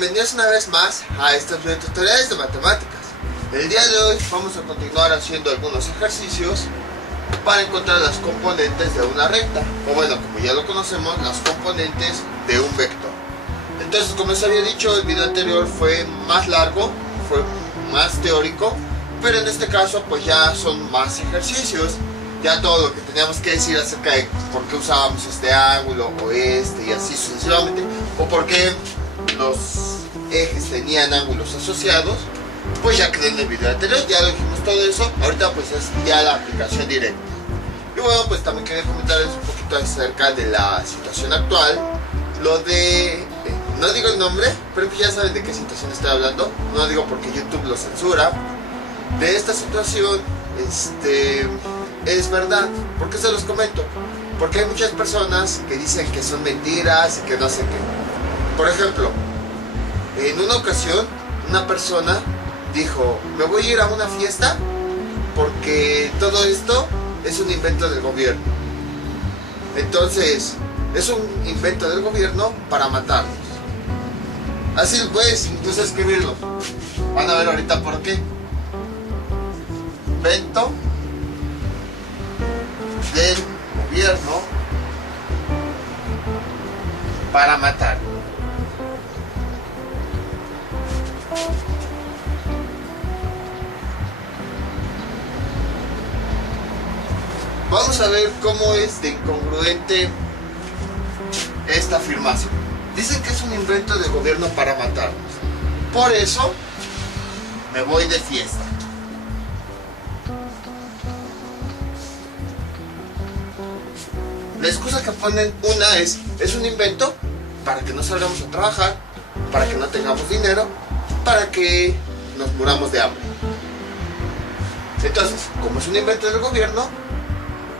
bienvenidos una vez más a estos videotutoriales de matemáticas. El día de hoy vamos a continuar haciendo algunos ejercicios para encontrar las componentes de una recta, o bueno, como ya lo conocemos, las componentes de un vector. Entonces, como les había dicho, el video anterior fue más largo, fue más teórico, pero en este caso pues ya son más ejercicios. Ya todo lo que teníamos que decir acerca de por qué usábamos este ángulo o este y así sucesivamente, o por qué los ejes tenían ángulos asociados, pues ya quedó en el video anterior, ya lo dijimos todo eso. Ahorita pues es ya la aplicación directa. Y bueno, pues también quería comentarles un poquito acerca de la situación actual. Lo de... no digo el nombre, pero pues ya saben de qué situación estoy hablando. No digo porque YouTube lo censura. De esta situación, es verdad. ¿Por qué se los comento? Porque hay muchas personas que dicen que son mentiras y que no sé qué. Por ejemplo, en una ocasión, una persona dijo: me voy a ir a una fiesta porque todo esto es un invento del gobierno. Entonces, es un invento del gobierno para matarnos. Así puedes incluso escribirlo. Van a ver ahorita por qué. Invento del gobierno para matar. Vamos a ver cómo es de incongruente esta afirmación. Dicen que es un invento del gobierno para matarnos. Por eso me voy de fiesta. La excusa que ponen una es un invento para que no salgamos a trabajar, para que no tengamos dinero, para que nos muramos de hambre. Entonces, como es un invento del gobierno,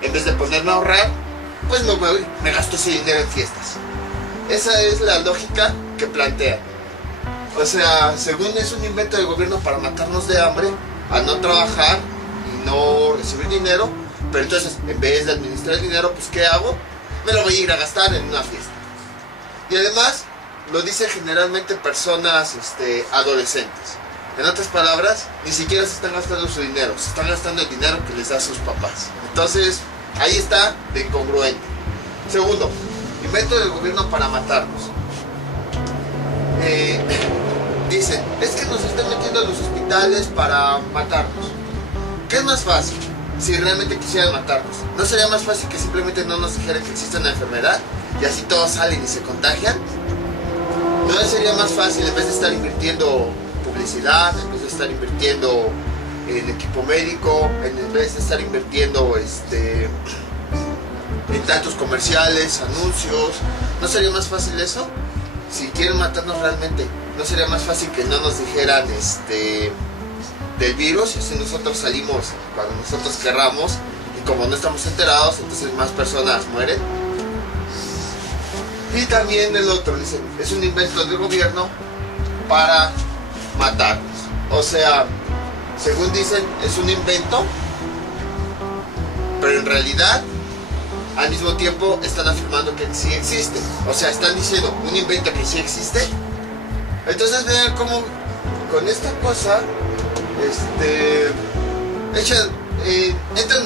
en vez de ponerme a ahorrar, pues me gasto ese dinero en fiestas. Esa es la lógica que plantea. O sea, según es un invento del gobierno para matarnos de hambre, a no trabajar y no recibir dinero. Pero entonces, en vez de administrar el dinero, pues ¿qué hago? Me lo voy a ir a gastar en una fiesta. Y además, lo dicen generalmente personas adolescentes. En otras palabras, ni siquiera se están gastando su dinero, se están gastando el dinero que les da sus papás. Entonces, ahí está de incongruente. Segundo, invento del gobierno para matarnos. Dicen, es que nos están metiendo a los hospitales para matarnos. ¿Qué es más fácil? Si realmente quisieran matarnos, ¿no sería más fácil que simplemente no nos dijeran que existe una enfermedad y así todos salen y se contagian? ¿No sería más fácil, en vez de estar invirtiendo publicidad, en vez de estar invirtiendo en equipo médico, en vez de estar invirtiendo en tantos comerciales, anuncios, ¿no sería más fácil eso? Si quieren matarnos realmente, ¿no sería más fácil que no nos dijeran del virus, y así nosotros salimos cuando nosotros querramos, y como no estamos enterados, entonces más personas mueren? Y también el otro, dicen, es un invento del gobierno para matarnos. O sea, según dicen, es un invento, pero en realidad al mismo tiempo están afirmando que sí existe. O sea, están diciendo un invento que sí existe. Entonces vean cómo con esta cosa entran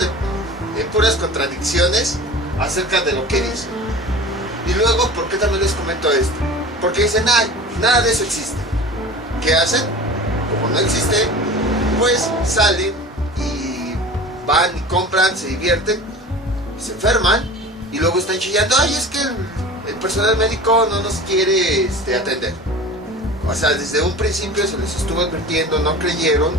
en puras contradicciones acerca de lo que dicen. Y luego, ¿por qué también les comento esto? Porque dicen, nada de eso existe. ¿Qué hacen? Como no existe, pues salen y van y compran, se divierten, se enferman y luego están chillando: ay, es que el personal médico no nos quiere atender. O sea, desde un principio se les estuvo advirtiendo, no creyeron,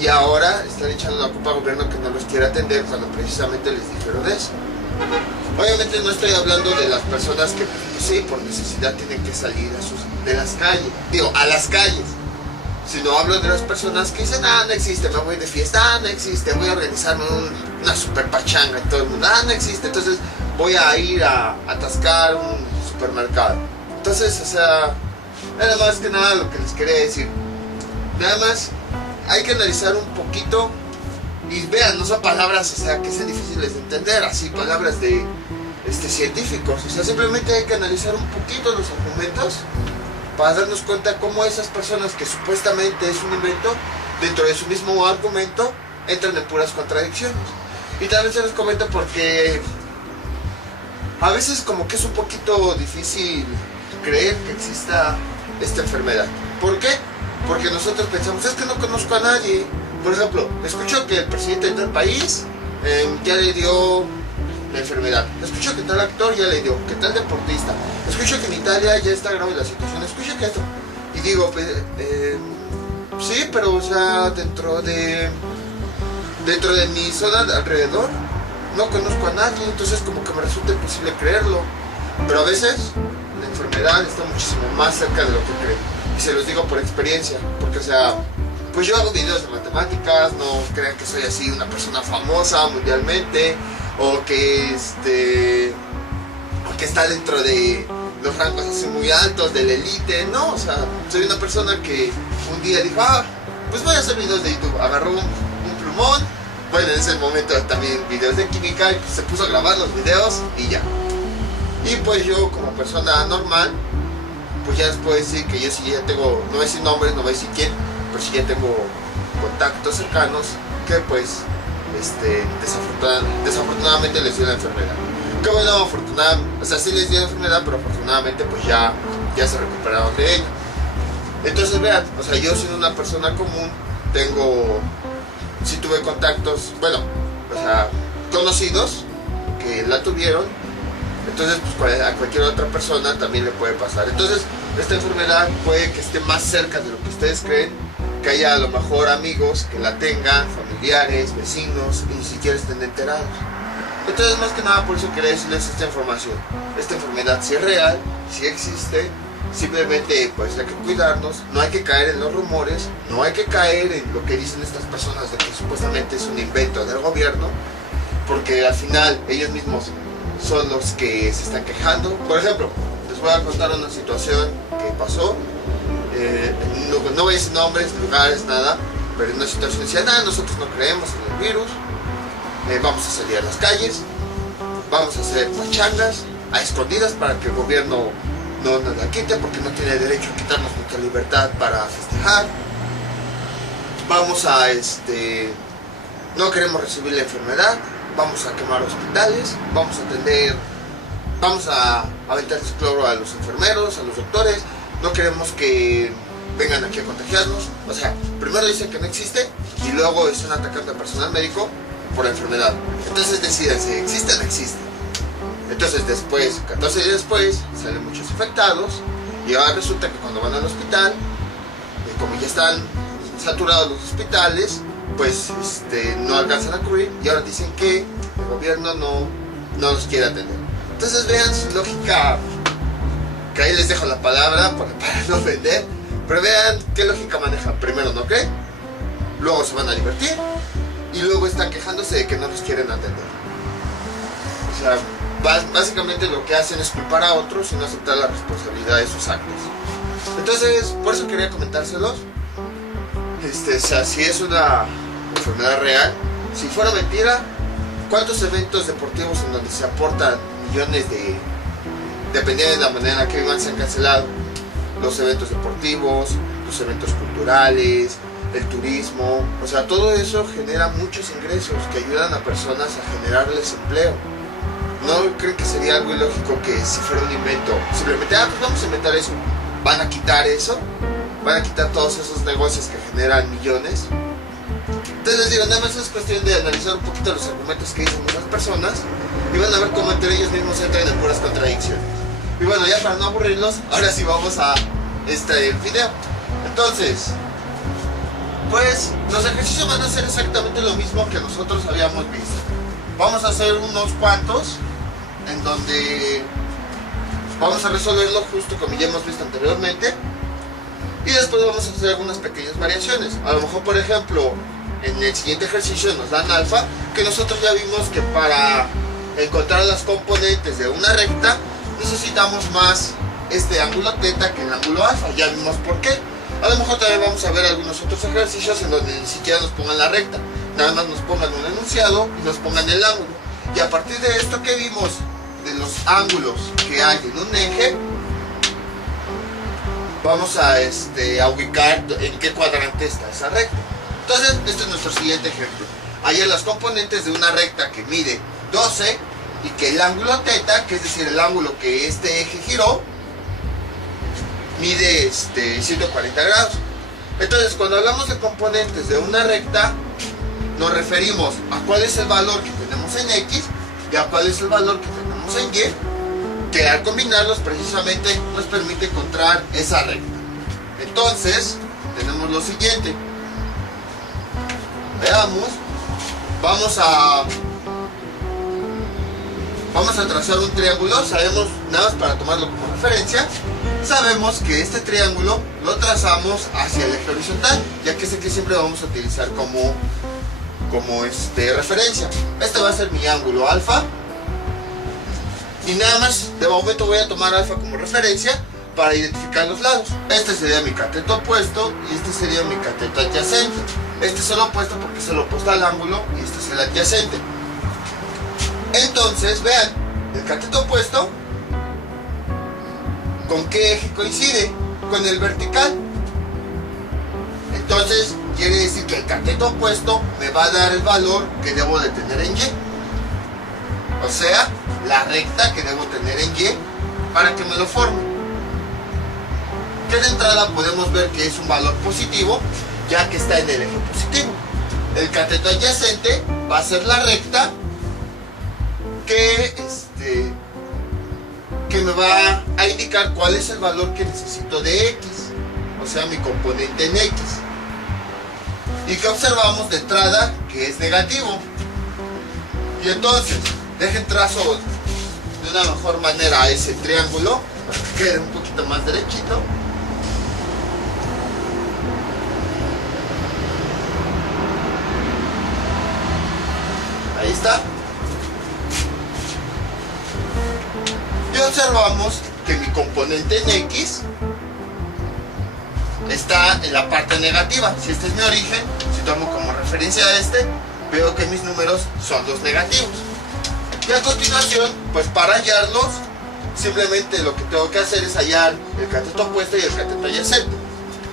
y ahora están echando la culpa al gobierno que no los quiere atender cuando precisamente les dijeron eso. Obviamente no estoy hablando de las personas que pues, sí, por necesidad tienen que salir a las calles, sino hablo de las personas que dicen: no existe, me voy de fiesta, no existe, voy a organizarme una super pachanga en todo el mundo, no existe, entonces voy a ir a atascar un supermercado. Entonces, o sea, nada más que nada lo que les quería decir. Nada más hay que analizar un poquito y vean, no son palabras, o sea, que sean difíciles de entender, así palabras de científicos. O sea, simplemente hay que analizar un poquito los argumentos para darnos cuenta cómo esas personas que supuestamente es un invento, dentro de su mismo argumento, entran en puras contradicciones. Y también se los comento porque a veces como que es un poquito difícil creer que exista esta enfermedad. ¿Por qué? Porque nosotros pensamos, es que no conozco a nadie. Por ejemplo, escucho que el presidente de tal país ya le dio la enfermedad. Escucho que tal actor ya le dio, que tal deportista. Escucho que en Italia ya está grave la situación. Escucho que esto. Y digo, sí, pero o sea, dentro de mi zona de alrededor no conozco a nadie, entonces como que me resulta imposible creerlo. Pero a veces la enfermedad está muchísimo más cerca de lo que creen. Y se los digo por experiencia, porque o sea, pues yo hago videos de matemáticas, no crean que soy así una persona famosa mundialmente, o que está dentro de los rangos así muy altos, de la élite, no, o sea, soy una persona que un día dijo, pues voy a hacer videos de YouTube, agarró un plumón, bueno, en ese momento también videos de química, y pues se puso a grabar los videos y ya. Y pues yo como persona normal, pues ya les puedo decir que yo sí ya tengo, no voy a decir nombres, no voy a decir quién, pero sí ya tengo contactos cercanos que pues desafortunadamente les dio la enfermedad. Que bueno, afortunadamente, o sea, sí les dio la enfermedad, pero afortunadamente pues ya se recuperaron de ella. Entonces vean, o sea, yo siendo una persona común, sí tuve contactos, bueno, o sea, conocidos que la tuvieron. Entonces pues a cualquier otra persona también le puede pasar. Entonces esta enfermedad puede que esté más cerca de lo que ustedes creen, que haya a lo mejor amigos que la tengan, familiares, vecinos, y ni siquiera estén enterados. Entonces más que nada por eso quería decirles esta información. Esta enfermedad sí es real, sí existe, simplemente pues hay que cuidarnos, no hay que caer en los rumores, no hay que caer en lo que dicen estas personas de que supuestamente es un invento del gobierno, porque al final ellos mismos son los que se están quejando. Por ejemplo, les voy a contar una situación que pasó, no voy a decir nombres, lugares, nada, pero en una situación decían, nosotros no creemos en el virus, vamos a salir a las calles, vamos a hacer pachangas a escondidas para que el gobierno no nos la quite, porque no tiene derecho a quitarnos nuestra libertad para festejar. Vamos a no queremos recibir la enfermedad, vamos a quemar hospitales, vamos a aventarles cloro a los enfermeros, a los doctores, no queremos que vengan aquí a contagiarnos. O sea, primero dicen que no existe y luego están atacando al personal médico por la enfermedad. Entonces decídense, ¿existe o no existe? Entonces después, 14 días después, salen muchos infectados y ahora resulta que cuando van al hospital, como ya están saturados los hospitales, pues no alcanzan a cubrir y ahora dicen que el gobierno no los quiere atender. Entonces vean su lógica, que ahí les dejo la palabra para no vender, pero vean qué lógica manejan. Primero no creen, luego se van a divertir y luego están quejándose de que no los quieren atender. O sea, básicamente lo que hacen es culpar a otros y no aceptar la responsabilidad de sus actos. Entonces, por eso quería comentárselos. O sea, si es una enfermedad real, si fuera mentira, ¿cuántos eventos deportivos en donde se aportan millones dependiendo de la manera en la que vivan, se han cancelado? Los eventos deportivos, los eventos culturales, el turismo, o sea, todo eso genera muchos ingresos que ayudan a personas a generarles empleo. ¿No creen que sería algo ilógico que si fuera un invento, simplemente, pues vamos a inventar eso? ¿Van a quitar eso? ¿Van a quitar todos esos negocios que generan millones? Entonces les digo, nada más es cuestión de analizar un poquito los argumentos que dicen otras personas y van a ver cómo entre ellos mismos entran en puras contradicciones. Y bueno, ya para no aburrirlos, ahora sí vamos a el video. Entonces, pues los ejercicios van a ser exactamente lo mismo que nosotros habíamos visto. Vamos a hacer unos cuantos en donde vamos a resolverlo justo como ya hemos visto anteriormente y después vamos a hacer algunas pequeñas variaciones. A lo mejor, por ejemplo, en el siguiente ejercicio nos dan alfa, que nosotros ya vimos que para encontrar las componentes de una recta necesitamos más este ángulo teta que el ángulo alfa. Ya vimos por qué. A lo mejor también vamos a ver algunos otros ejercicios en donde ni siquiera nos pongan la recta, nada más nos pongan un enunciado y nos pongan el ángulo. Y a partir de esto que vimos, de los ángulos que hay en un eje, vamos a ubicar en qué cuadrante está esa recta. Entonces, este es nuestro siguiente ejemplo. Hallar las componentes de una recta que mide 12 y que el ángulo θ, que es decir, el ángulo que este eje giró, mide 140 grados. Entonces, cuando hablamos de componentes de una recta, nos referimos a cuál es el valor que tenemos en X y a cuál es el valor que tenemos en Y, que al combinarlos precisamente nos permite encontrar esa recta. Entonces, tenemos lo siguiente. Veamos, vamos a trazar un triángulo. Sabemos, nada más para tomarlo como referencia, sabemos que este triángulo lo trazamos hacia el eje horizontal, ya que es el que siempre vamos a utilizar como referencia. Este va a ser mi ángulo alfa, y nada más de momento voy a tomar alfa como referencia para identificar los lados. Este sería mi cateto opuesto y este sería mi cateto adyacente. Este es el opuesto porque es el opuesto al ángulo y este es el adyacente. Entonces, vean, el cateto opuesto, ¿con qué eje coincide? Con el vertical. Entonces, quiere decir que el cateto opuesto me va a dar el valor que debo de tener en Y. O sea, la recta que debo tener en Y para que me lo forme. Que de entrada podemos ver que es un valor positivo, ya que está en el eje positivo. El cateto adyacente va a ser la recta que me va a indicar cuál es el valor que necesito de X, o sea, mi componente en X. Y que observamos de entrada que es negativo. Y entonces, dejen trazo de una mejor manera a ese triángulo para que quede un poquito más derechito. Ahí está. Y observamos que mi componente en X está en la parte negativa. Si este es mi origen, si tomo como referencia a este, veo que mis números son los negativos. Y a continuación, pues para hallarlos, simplemente lo que tengo que hacer es hallar el cateto opuesto y el cateto adyacente.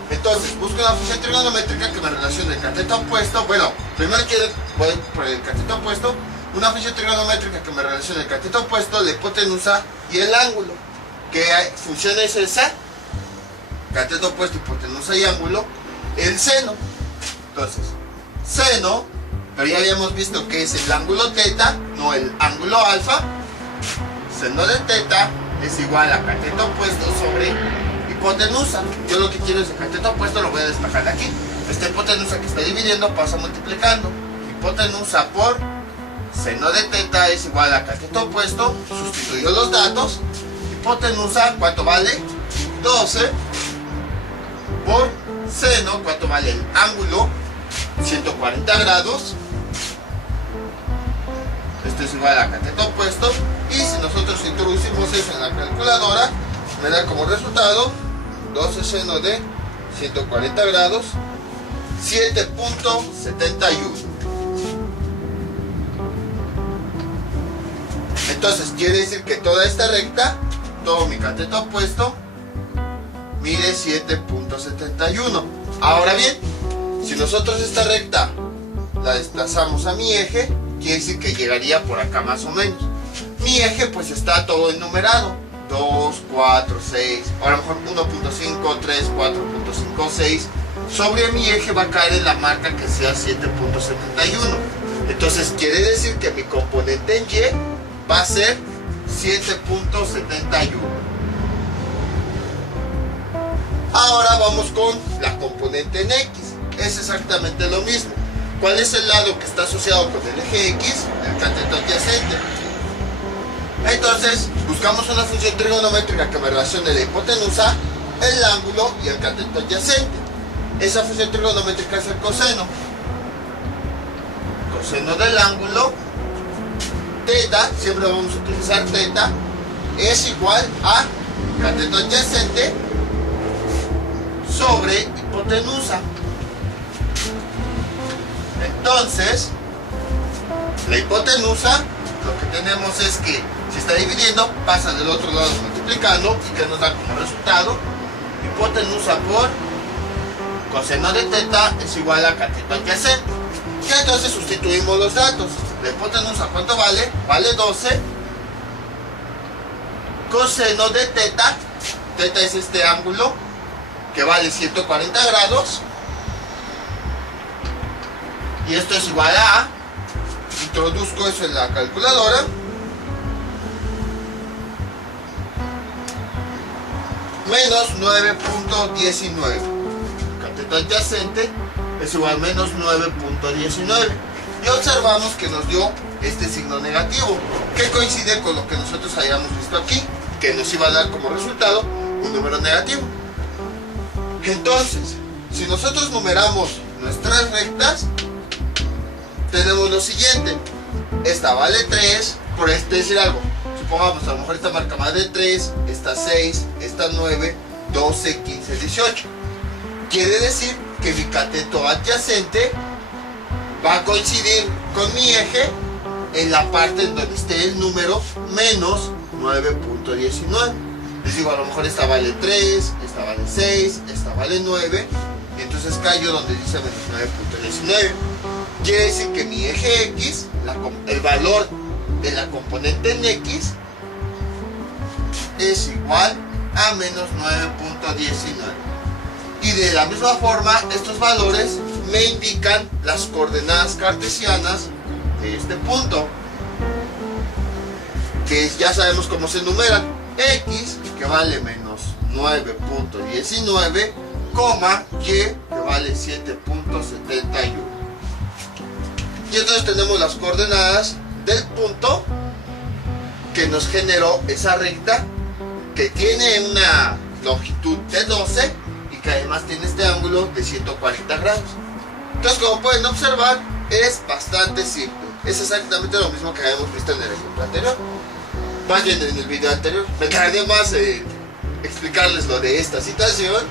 Entonces, busco una función trigonométrica que me relacione el cateto opuesto. Bueno, primero voy por el cateto opuesto. Una función trigonométrica que me relacione el cateto opuesto, la hipotenusa y el ángulo. ¿Qué función es esa? Cateto opuesto, hipotenusa y ángulo. El seno. Entonces, seno, pero ya habíamos visto que es el ángulo θ, no el ángulo alfa. Seno de θ es igual a cateto opuesto sobre hipotenusa. Yo lo que quiero es el cateto opuesto, lo voy a despejar de aquí. Esta hipotenusa que está dividiendo pasa multiplicando. Hipotenusa por seno de θ es igual a cateto opuesto. Sustituyo los datos. Hipotenusa, ¿cuánto vale? 12 por seno, ¿cuánto vale el ángulo? 140 grados. Esto es igual a cateto opuesto. Y si nosotros introducimos eso en la calculadora, me da como resultado 12 seno de 140 grados, 7.71. Entonces quiere decir que toda esta recta, todo mi cateto opuesto, mide 7.71. Ahora bien, si nosotros esta recta la desplazamos a mi eje, quiere decir que llegaría por acá más o menos. Mi eje pues está todo enumerado: 2, 4, 6, a lo mejor 1.5, 3, 4.5, 6. Sobre mi eje va a caer en la marca que sea 7.71. Entonces quiere decir que mi componente en Y va a ser 7.71. Ahora vamos con la componente en X. Es exactamente lo mismo. ¿Cuál es el lado que está asociado con el eje X? El cateto adyacente. Entonces buscamos una función trigonométrica que me relacione la hipotenusa, el ángulo y el cateto adyacente. Esa función trigonométrica es el coseno. Coseno del ángulo, θ, siempre vamos a utilizar θ, es igual a cateto adyacente sobre hipotenusa. Entonces, la hipotenusa, lo que tenemos es que si está dividiendo, pasa del otro lado multiplicando, y que nos da como resultado hipotenusa por coseno de teta es igual a cateto adyacente. Y entonces sustituimos los datos. La hipotenusa, ¿cuánto vale? Vale 12. Coseno de teta, teta es este ángulo que vale 140 grados. Y esto es igual a, introduzco eso en la calculadora, menos 9.19. Cateto adyacente es igual a menos 9.19. Y observamos que nos dio este signo negativo, que coincide con lo que nosotros habíamos visto aquí, que nos iba a dar como resultado un número negativo. Entonces, si nosotros numeramos nuestras rectas, tenemos lo siguiente. Esta vale 3, por decir algo. Supongamos, a lo mejor esta marca más de 3, esta 6, esta 9, 12, 15, 18. Quiere decir que mi cateto adyacente va a coincidir con mi eje en la parte en donde esté el número menos 9.19. Les digo, a lo mejor esta vale 3, esta vale 6, esta vale 9, y entonces callo donde dice menos 9.19. Quiere decir que mi eje X, el valor de la componente en X, es igual a menos 9.19. Y de la misma forma, estos valores me indican las coordenadas cartesianas de este punto, que ya sabemos cómo se enumeran. X, que vale menos 9.19, coma Y, que vale 7.71. Y entonces tenemos las coordenadas del punto que nos generó esa recta, que tiene una longitud de 12 y que además tiene este ángulo de 140 grados. Entonces, como pueden observar, es bastante simple. Es exactamente lo mismo que habíamos visto en el ejemplo anterior. Más bien en el video anterior. Me tardé más en explicarles lo de esta situación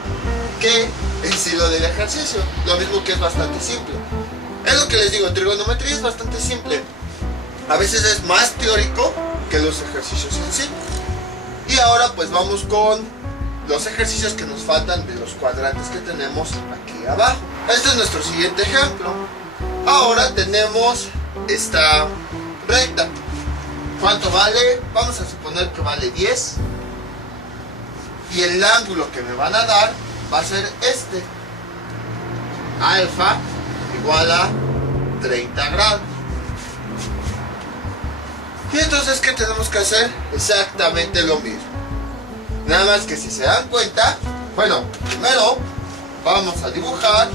que en sí lo del ejercicio. Lo mismo, que es bastante simple. Es lo que les digo, trigonometría es bastante simple. A veces es más teórico que los ejercicios en sí. Y ahora pues vamos con los ejercicios que nos faltan de los cuadrantes que tenemos aquí abajo. Este es nuestro siguiente ejemplo. Ahora tenemos esta recta. ¿Cuánto vale? Vamos a suponer que vale 10. Y el ángulo que me van a dar va a ser este. Alfa igual a 30 grados. Y entonces, ¿qué tenemos que hacer? Exactamente lo mismo. Nada más que, si se dan cuenta, bueno, primero vamos a dibujar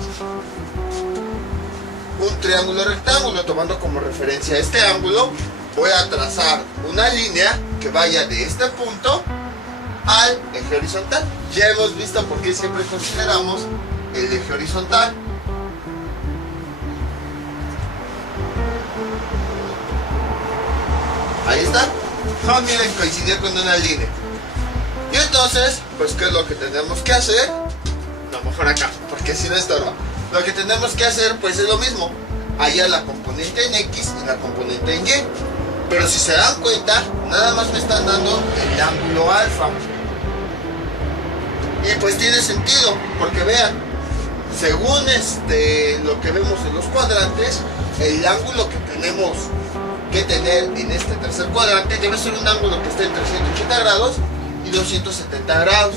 un triángulo rectángulo. Tomando como referencia este ángulo, voy a trazar una línea que vaya de este punto al eje horizontal. Ya hemos visto por qué siempre consideramos el eje horizontal. Ahí está. No, miren, coincidió con una línea. Y entonces, pues, ¿qué es lo que tenemos que hacer? No, mejor acá, porque si no estorba. Lo que tenemos que hacer, pues, es lo mismo. Hallar la componente en X y la componente en Y. Pero si se dan cuenta, nada más me están dando el ángulo alfa. Y pues tiene sentido, porque vean, según lo que vemos en los cuadrantes, el ángulo que tenemos que tener en este tercer cuadrante debe ser un ángulo que esté entre 180 grados y 270 grados.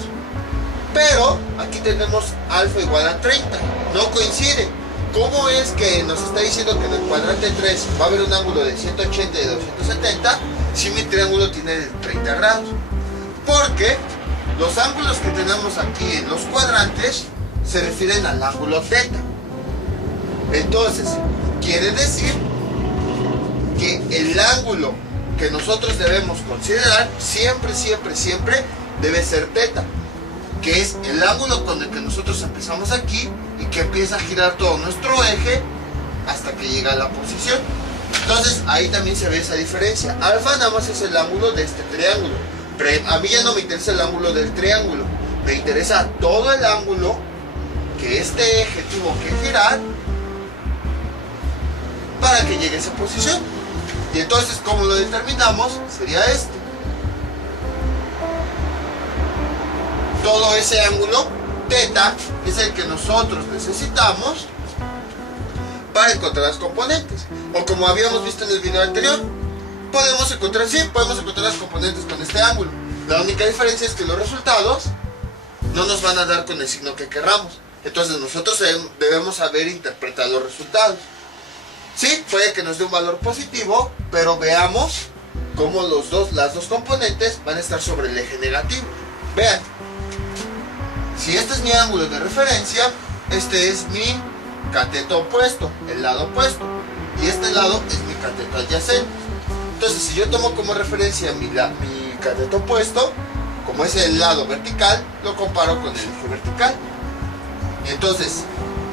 Pero aquí tenemos alfa igual a 30, no coincide. ¿Cómo es que nos está diciendo que en el cuadrante 3 va a haber un ángulo de 180 y de 270 si mi triángulo tiene 30 grados? Porque los ángulos que tenemos aquí en los cuadrantes se refieren al ángulo θ. Entonces, quiere decir que el ángulo que nosotros debemos considerar siempre debe ser θ, que es el ángulo con el que nosotros empezamos aquí y que empieza a girar todo nuestro eje hasta que llega a la posición. Entonces ahí también se ve esa diferencia. Alfa nada más es el ángulo de este triángulo, pero a mí ya no me interesa el ángulo del triángulo, me interesa todo el ángulo que este eje tuvo que girar para que llegue a esa posición. Y entonces, ¿cómo lo determinamos? Sería este. todo ese ángulo teta es el que nosotros necesitamos para encontrar las componentes. O como habíamos visto en el video anterior, podemos encontrar las componentes con este ángulo. La única diferencia es que los resultados no nos van a dar con el signo que querramos. Entonces nosotros debemos saber interpretar los resultados. Sí, puede que nos dé un valor positivo, pero veamos cómo las dos componentes van a estar sobre el eje negativo. Vean, si este es mi ángulo de referencia, este es mi cateto opuesto, el lado opuesto, y este lado es mi cateto adyacente. Entonces, si yo tomo como referencia mi cateto opuesto, como es el lado vertical, lo comparo con el eje vertical. Y entonces,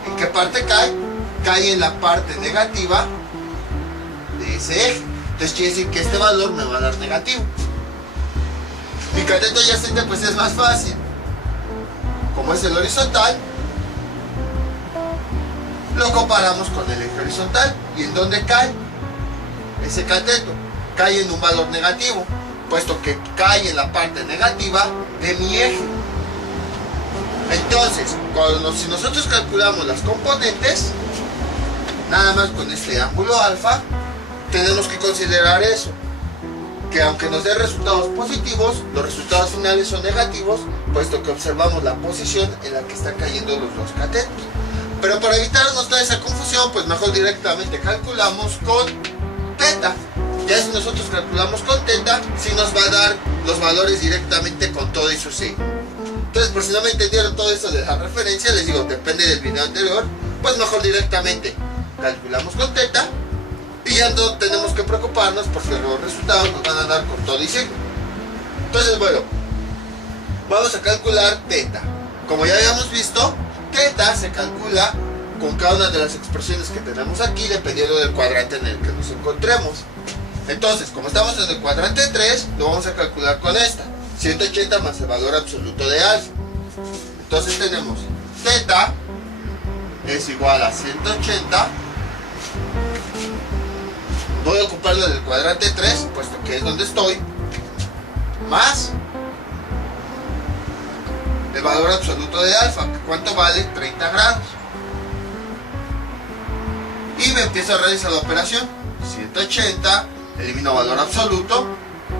¿en qué parte cae? Cae en la parte negativa de ese eje. Entonces quiere decir que este valor me va a dar negativo. Mi cateto adyacente pues es más fácil. Como es el horizontal, lo comparamos con el eje horizontal. ¿Y en dónde cae? Ese cateto cae en un valor negativo, puesto que cae en la parte negativa de mi eje. Entonces, si nosotros calculamos las componentes, nada más con este ángulo alfa, tenemos que considerar eso, que aunque nos dé resultados positivos, los resultados finales son negativos, puesto que observamos la posición en la que están cayendo los dos catetos. Pero para evitarnos toda esa confusión, pues mejor directamente calculamos con teta. Ya si nosotros calculamos con teta, sí nos va a dar los valores directamente con todo y su signo. Entonces, por si no me entendieron todo esto de la referencia, les digo, depende del video anterior, pues mejor directamente calculamos con teta y ya no tenemos que preocuparnos porque los resultados nos van a dar con todo y signo. Entonces, bueno, vamos a calcular teta. Como ya habíamos visto, teta se calcula con cada una de las expresiones que tenemos aquí, dependiendo del cuadrante en el que nos encontremos. Entonces, como estamos en el cuadrante 3, lo vamos a calcular con esta, 180 más el valor absoluto de alfa. Entonces tenemos teta es igual a 180. Voy a ocuparlo del cuadrante 3, puesto que es donde estoy, más el valor absoluto de alfa, ¿cuánto vale? 30 grados. Y me empiezo a realizar la operación. 180, elimino valor absoluto.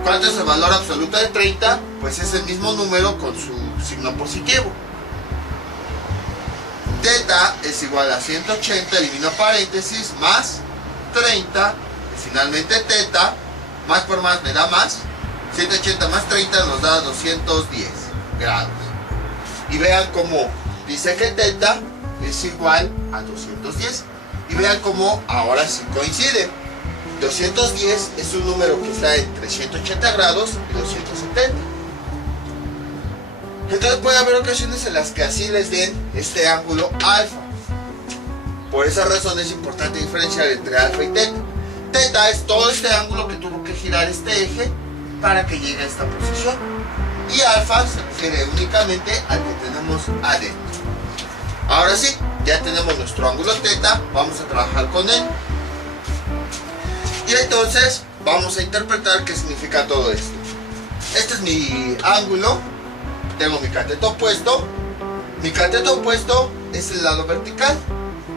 ¿Cuánto es el valor absoluto de 30? Pues es el mismo número con su signo positivo. Teta es igual a 180, elimino paréntesis, más 30. Y finalmente teta, más por más me da más. 180 más 30 nos da 210 grados. Y vean cómo dice que teta es igual a 210. Y vean cómo ahora sí coincide. 210 es un número que está entre 180 grados y 270. Entonces puede haber ocasiones en las que así les den este ángulo alfa. Por esa razón es importante diferenciar entre alfa y teta. Teta es todo este ángulo que tuvo que girar este eje para que llegue a esta posición. Y alfa se refiere únicamente al que tenemos adentro. Ahora sí, ya tenemos nuestro ángulo teta, vamos a trabajar con él. Y entonces vamos a interpretar qué significa todo esto. Este es mi ángulo, tengo mi cateto opuesto. Mi cateto opuesto es el lado vertical.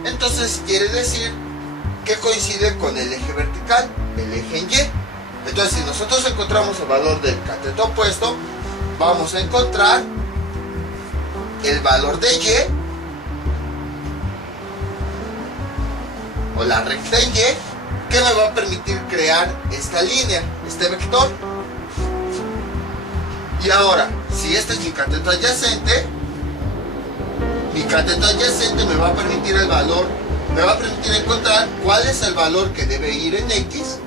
Entonces quiere decir que coincide con el eje vertical, el eje en Y. Entonces si nosotros encontramos el valor del cateto opuesto, vamos a encontrar el valor de Y, o la recta en Y, que me va a permitir crear esta línea, este vector. Y ahora, si este es mi cateto adyacente me va a permitir el valor, me va a permitir encontrar cuál es el valor que debe ir en X,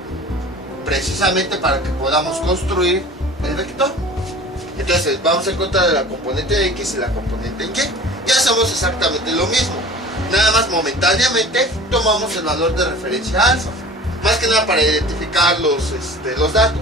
precisamente para que podamos construir el vector. Entonces vamos a encontrar la componente de X y la componente en Y. Y hacemos exactamente lo mismo. Nada más momentáneamente tomamos el valor de referencia alfa. Más que nada para identificar los datos.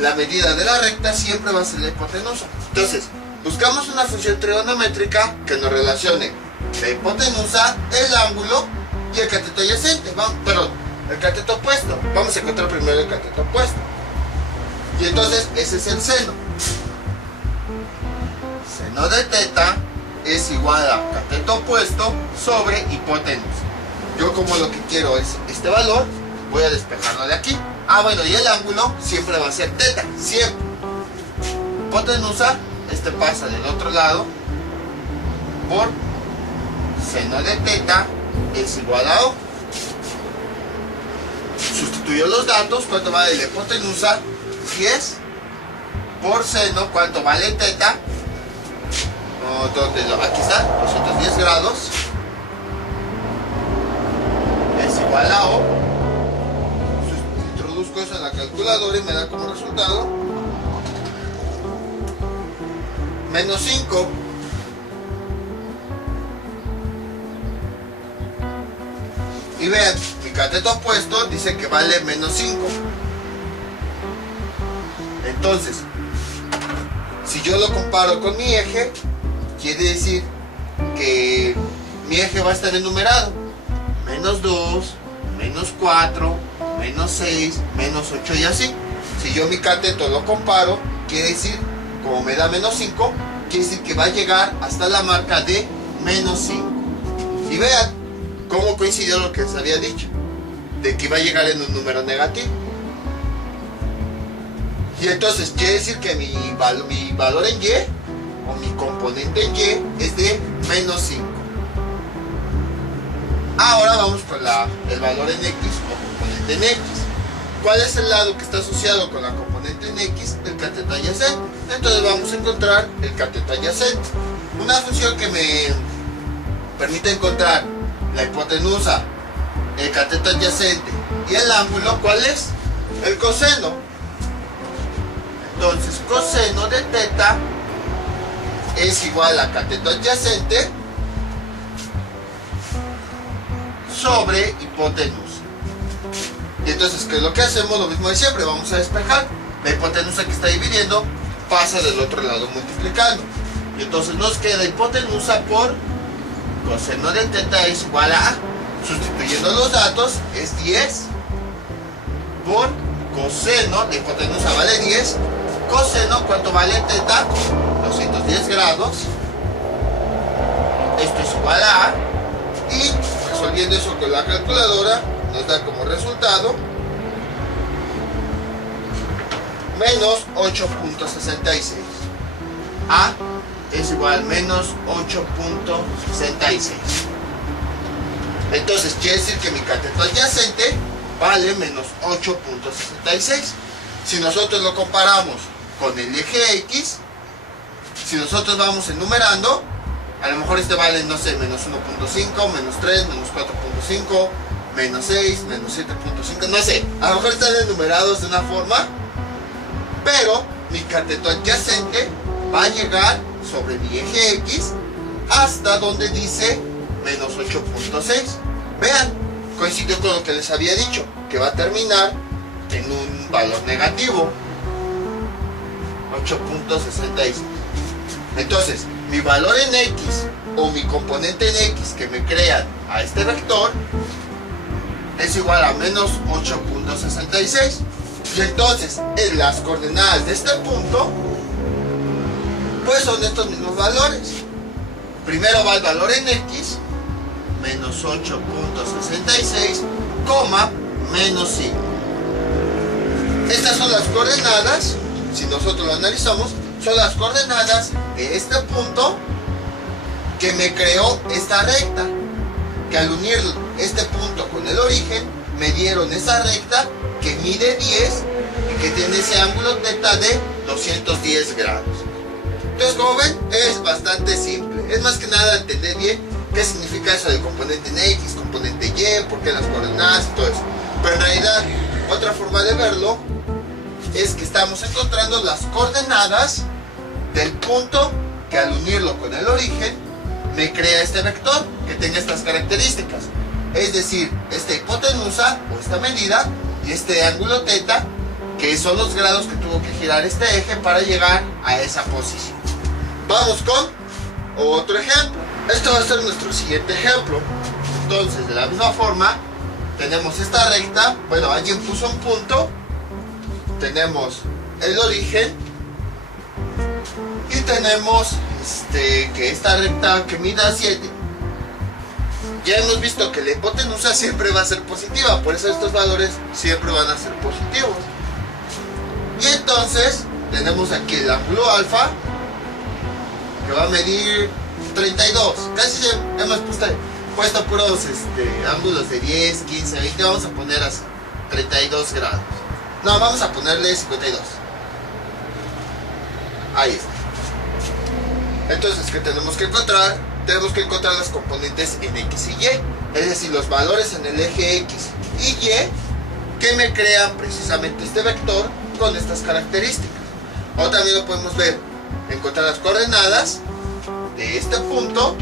La medida de la recta siempre va a ser la hipotenusa. Entonces, buscamos una función trigonométrica que nos relacione la hipotenusa, el ángulo y el cateto adyacente. Perdón, el cateto opuesto. Vamos a encontrar primero el cateto opuesto. Y entonces ese es el seno. seno de teta es igual a cateto opuesto sobre hipotenusa. Yo como lo que quiero es este valor, voy a despejarlo de aquí. Ah, bueno, y el ángulo siempre va a ser teta, siempre. Hipotenusa, este pasa del otro lado por seno de teta es igual a O. Sustituyo los datos, ¿cuánto vale la hipotenusa? 10 por seno, ¿cuánto vale teta? Aquí está, 210 grados es igual a O. Introduzco eso en la calculadora y me da como resultado menos 5. Y vean, mi cateto opuesto dice que vale menos 5. Entonces, si yo lo comparo con mi eje, quiere decir que mi eje va a estar enumerado. Menos 2, menos 4, menos 6, menos 8 y así. Si yo mi cateto lo comparo, quiere decir, como me da menos 5, quiere decir que va a llegar hasta la marca de menos 5. Y vean cómo coincidió lo que les había dicho, de que iba a llegar en un número negativo. Y entonces quiere decir que mi valor en Y, o mi componente en Y, es de menos 5. Ahora vamos con el valor en X o componente en X. ¿Cuál es el lado que está asociado con la componente en X? El cateto adyacente. Entonces vamos a encontrar el cateto adyacente. Una función que me permite encontrar la hipotenusa, el cateto adyacente y el ángulo, ¿cuál es? El coseno. Entonces, coseno de teta es igual a cateto adyacente sobre hipotenusa. Y entonces, ¿qué es lo que hacemos? Lo mismo de siempre, vamos a despejar. La hipotenusa que está dividiendo pasa del otro lado multiplicando. Y entonces nos queda hipotenusa por coseno de teta es igual a, sustituyendo los datos, es 10 por coseno, la hipotenusa vale 10, coseno, ¿cuánto vale teta? 210 grados. Esto es igual a, y resolviendo eso con la calculadora, nos da como resultado menos 8.66. A es igual a menos 8.66. Entonces quiere decir que mi cateto adyacente vale menos 8.66. Si nosotros lo comparamos con el eje X, si nosotros vamos enumerando, a lo mejor este vale, no sé, menos 1.5, menos 3, menos 4.5, menos 6, menos 7.5, no sé. A lo mejor están enumerados de una forma, pero mi cateto adyacente va a llegar sobre mi eje X hasta donde dice menos 8.6. Vean, coincidió con lo que les había dicho, que va a terminar en un valor negativo, 8.66. Entonces, mi valor en X o mi componente en X que me crean a este vector es igual a menos 8.66. Y entonces, en las coordenadas de este punto, pues son estos mismos valores. Primero va el valor en X, menos 8.66, coma, menos 5. Estas son las coordenadas, si nosotros lo analizamos, son las coordenadas de este punto que me creó esta recta, que al unir este punto con el origen, me dieron esa recta que mide 10 y que tiene ese ángulo teta de 210 grados. Entonces, como ven, es bastante simple. Es más que nada entender bien qué significa eso de componente en X, componente Y, por qué las coordenadas y todo eso. Pero en realidad, otra forma de verlo es que estamos encontrando las coordenadas del punto que al unirlo con el origen me crea este vector que tenga estas características. Es decir, esta hipotenusa o esta medida y este ángulo teta, que son los grados que tuvo que girar este eje para llegar a esa posición. Vamos con otro ejemplo. Este va a ser nuestro siguiente ejemplo. Entonces, de la misma forma, tenemos esta recta. Bueno, alguien puso un punto. Tenemos el origen y tenemos que esta recta que mida 7, ya hemos visto que la hipotenusa siempre va a ser positiva, por eso estos valores siempre van a ser positivos. Y entonces tenemos aquí el ángulo alfa, que va a medir 32. Casi hemos puesto puros ángulos de 10, 15, 20. Vamos a poner así, 32 grados. No, vamos a ponerle 52. Ahí está. Entonces, ¿qué tenemos que encontrar? Tenemos que encontrar las componentes en X y Y, es decir, los valores en el eje X y Y que me crean precisamente este vector con estas características. O también lo podemos ver, encontrar las coordenadas de este punto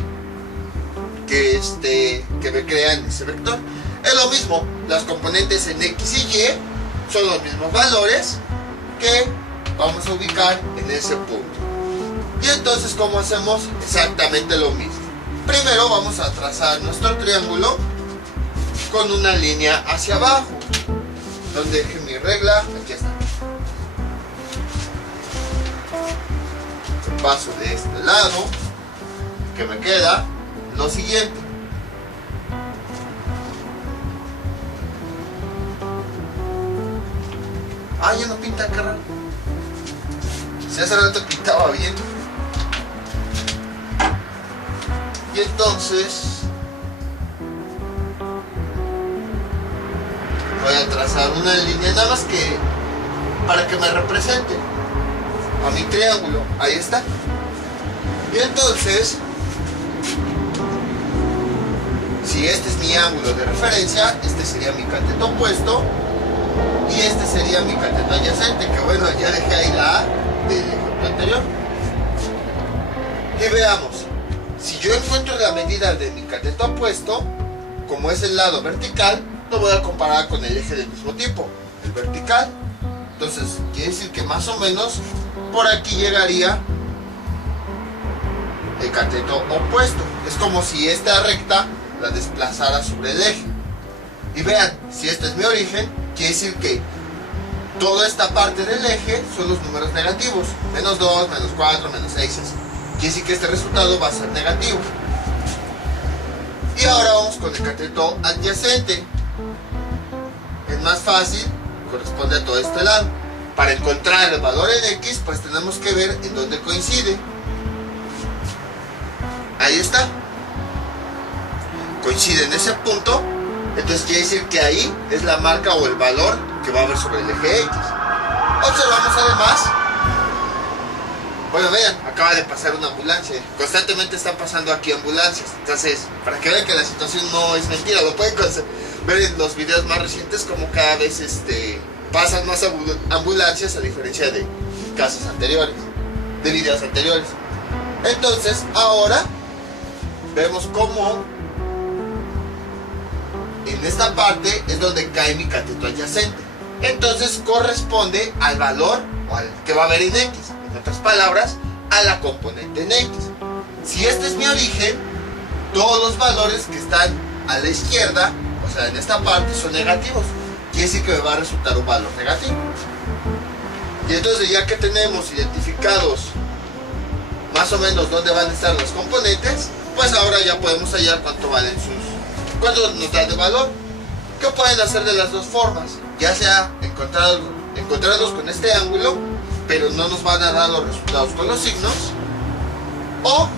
que me crean ese vector. Es lo mismo, las componentes en X y Y son los mismos valores que vamos a ubicar en ese punto. Y entonces, ¿cómo hacemos? Exactamente lo mismo. Primero vamos a trazar nuestro triángulo con una línea hacia abajo. Donde dejé mi regla, aquí está. Paso de este lado, que me queda lo siguiente. Ah, ya no pinta, carnal. Si hace rato pintaba bien. Y entonces voy a trazar una línea, nada más que para que me represente a mi triángulo. Ahí está. Y entonces, si este es mi ángulo de referencia, este sería mi cateto opuesto y este sería mi cateto adyacente, que bueno, ya dejé ahí la A del ejemplo anterior. Y veamos, si yo encuentro la medida de mi cateto opuesto, como es el lado vertical, lo voy a comparar con el eje del mismo tipo, el vertical. Entonces, quiere decir que más o menos por aquí llegaría el cateto opuesto. Es como si esta recta la desplazara sobre el eje. Y vean, si este es mi origen, quiere decir que toda esta parte del eje son los números negativos. Menos 2, menos 4, menos 6. Quiere decir que este resultado va a ser negativo. Y ahora vamos con el cateto adyacente. Es más fácil, corresponde a todo este lado. Para encontrar el valor en X, pues tenemos que ver en dónde coincide. Ahí está. Coincide en ese punto. Entonces quiere decir que ahí es la marca o el valor que va a haber sobre el eje X. Observamos además. Bueno, vean, acaba de pasar una ambulancia. Constantemente están pasando aquí ambulancias. Entonces, para que vean que la situación no es mentira, lo pueden ver en los videos más recientes como cada vez pasan más ambulancias, a diferencia de casos anteriores, de videos anteriores. Entonces, ahora vemos cómo en esta parte es donde cae mi cateto adyacente. Entonces corresponde al valor o al que va a haber en X. En otras palabras, a la componente en X. Si este es mi origen, todos los valores que están a la izquierda, o sea, en esta parte, son negativos. Quiere decir que me va a resultar un valor negativo. Y entonces, ya que tenemos identificados más o menos dónde van a estar los componentes, pues ahora ya podemos hallar cuánto nos dan de valor. ¿Qué pueden hacer de las dos formas? Ya sea encontrarlos con este ángulo, pero no nos van a dar los resultados con los signos, o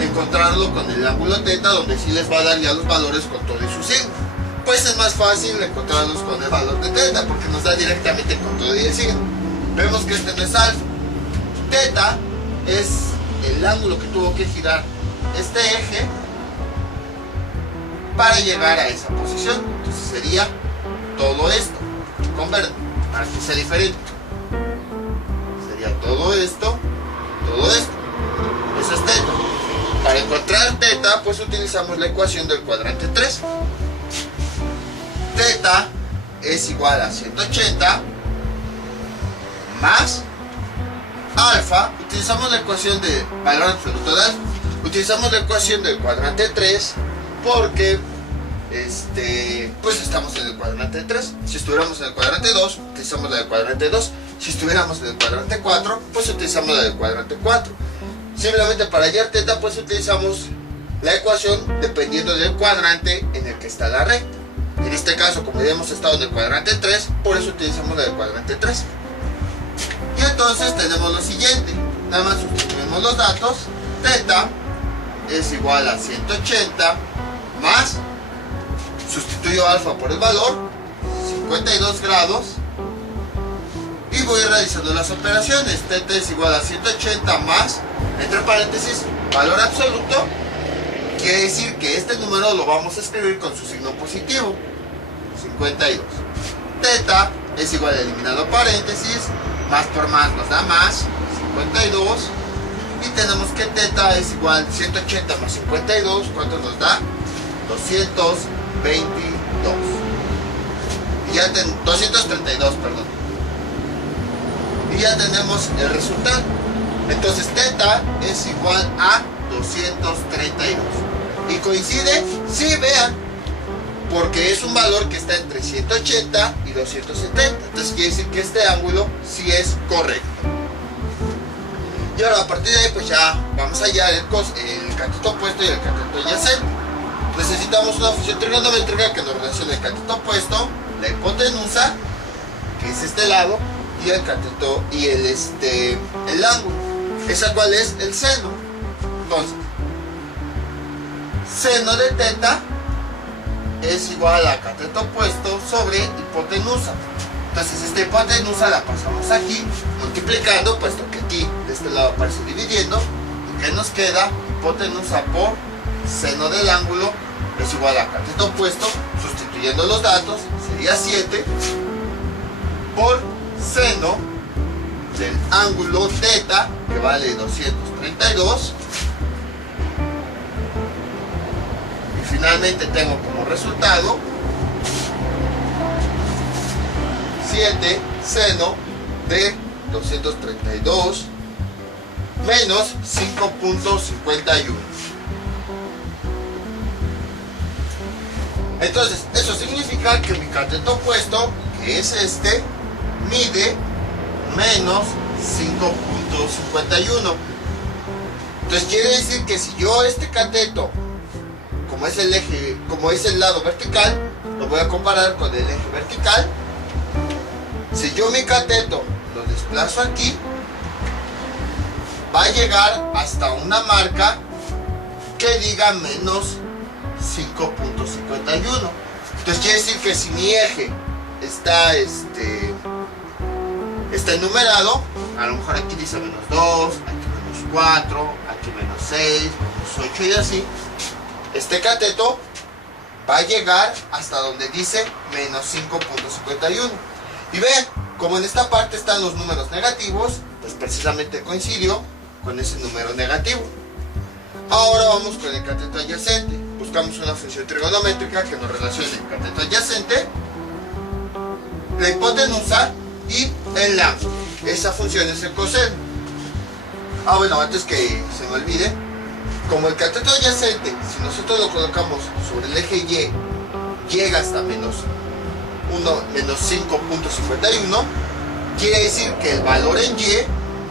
encontrarlo con el ángulo teta, donde sí les va a dar ya los valores con todo y su signo. Pues es más fácil encontrarlos con el valor de teta, porque nos da directamente con todo y el signo. Vemos que este no es alfa. Teta es el ángulo que tuvo que girar este eje para llegar a esa posición. Entonces sería todo esto con verde, para que sea diferente. Sería todo esto, todo esto. Eso es teta. Para encontrar teta, pues utilizamos la ecuación del cuadrante 3. Teta es igual a 180 más alfa. Utilizamos la ecuación de valor absoluto de alfa. Utilizamos la ecuación del cuadrante 3 porque pues estamos en el cuadrante 3. Si estuviéramos en el cuadrante 2, utilizamos la del cuadrante 2. Si estuviéramos en el cuadrante 4, pues utilizamos la del cuadrante 4. Simplemente para hallar teta pues utilizamos la ecuación dependiendo del cuadrante en el que está la recta. En este caso, como ya hemos estado en el cuadrante 3, por eso utilizamos la del cuadrante 3. Y entonces tenemos lo siguiente, nada más sustituimos los datos. Teta es igual a 180 más, sustituyo alfa por el valor, 52 grados, y voy realizando las operaciones. Teta es igual a 180 más, entre paréntesis, valor absoluto. Quiere decir que este número lo vamos a escribir con su signo positivo, 52. Teta es igual a eliminado paréntesis, más por más nos da más, 52. Y tenemos que teta es igual a 180 más 52, ¿cuánto nos da? 222. Y ya 232, perdón. Y ya tenemos el resultado. Entonces teta es igual a 232. ¿Y coincide? Sí, vean. Porque es un valor que está entre 180 y 270. Entonces quiere decir que este ángulo sí es correcto. Y ahora a partir de ahí pues ya vamos a hallar el cateto opuesto y el cateto adyacente. Necesitamos una función trigonométrica que nos relacione el cateto opuesto, la hipotenusa, que es este lado, y el cateto y el ángulo. ¿Esa cuál es? El seno. Entonces, seno de teta es igual a cateto opuesto sobre hipotenusa. Entonces esta hipotenusa la pasamos aquí, multiplicando, puesto que aquí de este lado aparece dividiendo. ¿Y qué nos queda? Hipotenusa por seno del ángulo es igual a cateto opuesto, sustituyendo los datos, sería 7, por seno del ángulo teta, que vale 232. Y finalmente tengo como resultado 7 seno de 232 menos 5.51. Entonces, eso significa que mi cateto opuesto, que es este, mide menos 5.51. Entonces quiere decir que si yo este cateto, como es el eje, como es el lado vertical, lo voy a comparar con el eje vertical. Si yo mi cateto lo desplazo aquí, va a llegar hasta una marca que diga menos 5.51. Entonces quiere decir que si mi eje está enumerado, a lo mejor aquí dice menos 2, aquí menos 4, aquí menos 6, menos 8 y así, este cateto va a llegar hasta donde dice menos 5.51. Y ven, como en esta parte están los números negativos, pues precisamente coincidió con ese número negativo. Ahora vamos con el cateto adyacente. Buscamos una función trigonométrica que nos relacione el cateto adyacente, la hipotenusa y el ángulo. Esa función es el coseno. Bueno, antes que se me olvide, como el cateto adyacente, si nosotros lo colocamos sobre el eje Y, llega hasta menos 5.51, quiere decir que el valor en Y,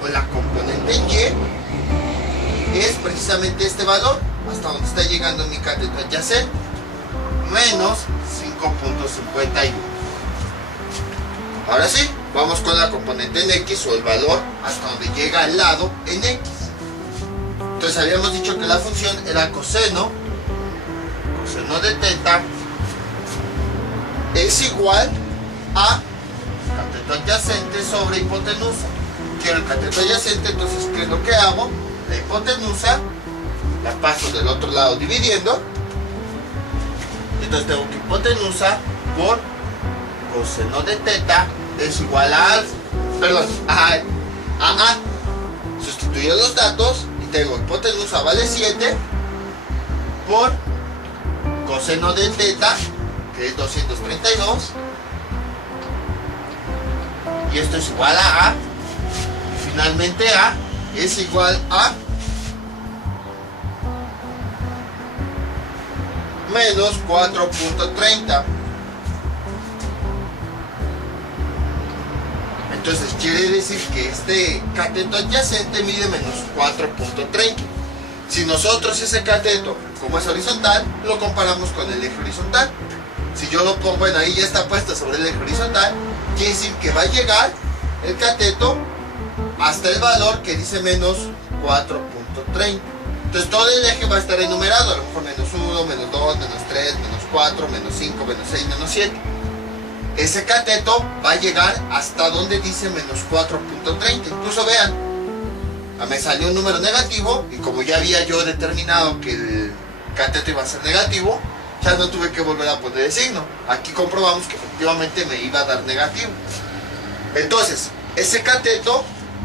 o la componente en Y, es precisamente este valor, hasta donde está llegando mi cateto adyacente, menos 5.51. Ahora sí, vamos con la componente en X, o el valor hasta donde llega al lado en X. Entonces habíamos dicho que la función era coseno de teta es igual a cateto adyacente sobre hipotenusa. Quiero el cateto adyacente, entonces ¿qué es lo que hago? La hipotenusa la paso del otro lado dividiendo. Entonces tengo que hipotenusa por coseno de teta es igual a alfa. Perdón, a. Sustituyo los datos y tengo hipotenusa vale 7 por coseno de teta, que es 232. Y esto es igual a A. Y finalmente A es igual a menos 4.30. Entonces quiere decir que este cateto adyacente mide menos 4.30. Si nosotros ese cateto, como es horizontal, lo comparamos con el eje horizontal. Si yo lo pongo, bueno, ahí ya está puesto sobre el eje horizontal, quiere decir que va a llegar el cateto hasta el valor que dice menos 4.30. Entonces todo el eje va a estar enumerado, a lo mejor menos 1, menos 2, menos 3, menos 4, menos 5, menos 6, menos 7. Ese cateto va a llegar hasta donde dice menos 4.30. Incluso vean, me salió un número negativo y como ya había yo determinado que el cateto iba a ser negativo, ya no tuve que volver a poner el signo. Aquí comprobamos que efectivamente me iba a dar negativo. Entonces, ese cateto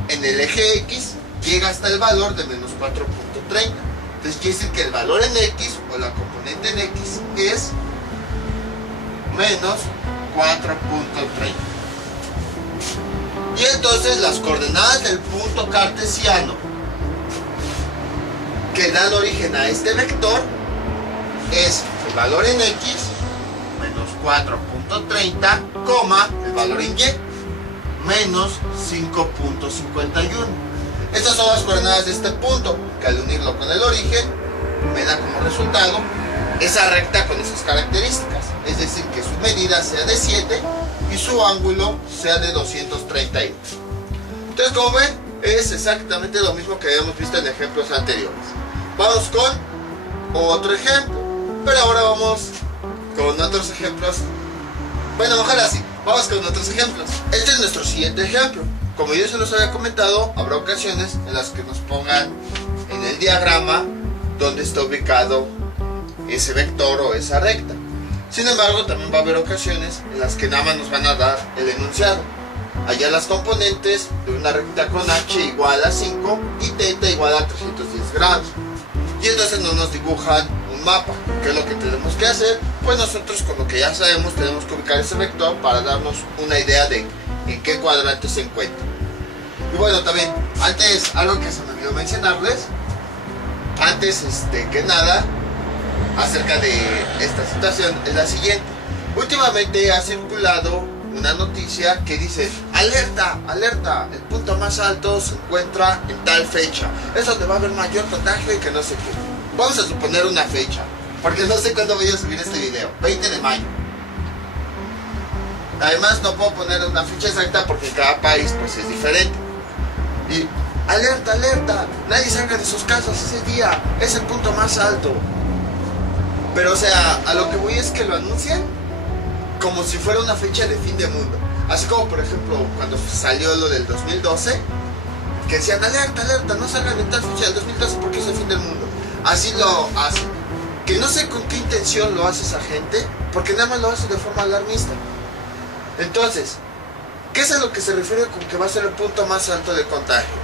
en el eje X llega hasta el valor de menos 4.30. Entonces quiere decir que el valor en X o la componente en X es menos 4.30. Y entonces las coordenadas del punto cartesiano que dan origen a este vector es el valor en X menos 4.30, coma, el valor en Y menos 5.51. Estas son las coordenadas de este punto, que al unirlo con el origen me da como resultado esa recta con esas características, es decir, que su medida sea de 7 y su ángulo sea de 231. Entonces, como ven, es exactamente lo mismo que habíamos visto en ejemplos anteriores. Vamos con otro ejemplo, pero ahora vamos con otros ejemplos. Bueno, mejor así, vamos con otros ejemplos. Este es nuestro siguiente ejemplo. Como yo se los había comentado, habrá ocasiones en las que nos pongan en el diagrama donde está ubicado ese vector o esa recta. Sin embargo, también va a haber ocasiones en las que nada más nos van a dar el enunciado. Allá las componentes de una recta con h igual a 5 y θ igual a 310 grados. Y entonces no nos dibujan un mapa. ¿Qué es lo que tenemos que hacer? Pues nosotros, con lo que ya sabemos, tenemos que ubicar ese vector para darnos una idea de en qué cuadrante se encuentra. Y bueno, también, antes, algo que se me olvidó mencionarles, antes que nada, acerca de esta situación, es la siguiente. Últimamente ha circulado una noticia que dice: alerta, alerta, el punto más alto se encuentra en tal fecha, es donde va a haber mayor contagio y que no sé qué. Vamos a suponer una fecha, porque no sé cuándo voy a subir este video, 20 de mayo. Además no puedo poner una fecha exacta porque cada país pues es diferente. Y alerta, alerta, nadie salga de sus casas ese día, es el punto más alto. Pero o sea, a lo que voy es que lo anuncian como si fuera una fecha de fin de mundo. Así como por ejemplo cuando salió lo del 2012, que decían alerta, alerta, no salgan de tal fecha del 2012 porque es el fin del mundo. Así lo hacen. Que no sé con qué intención lo hace esa gente, porque nada más lo hace de forma alarmista. Entonces, ¿qué es a lo que se refiere con que va a ser el punto más alto de contagio?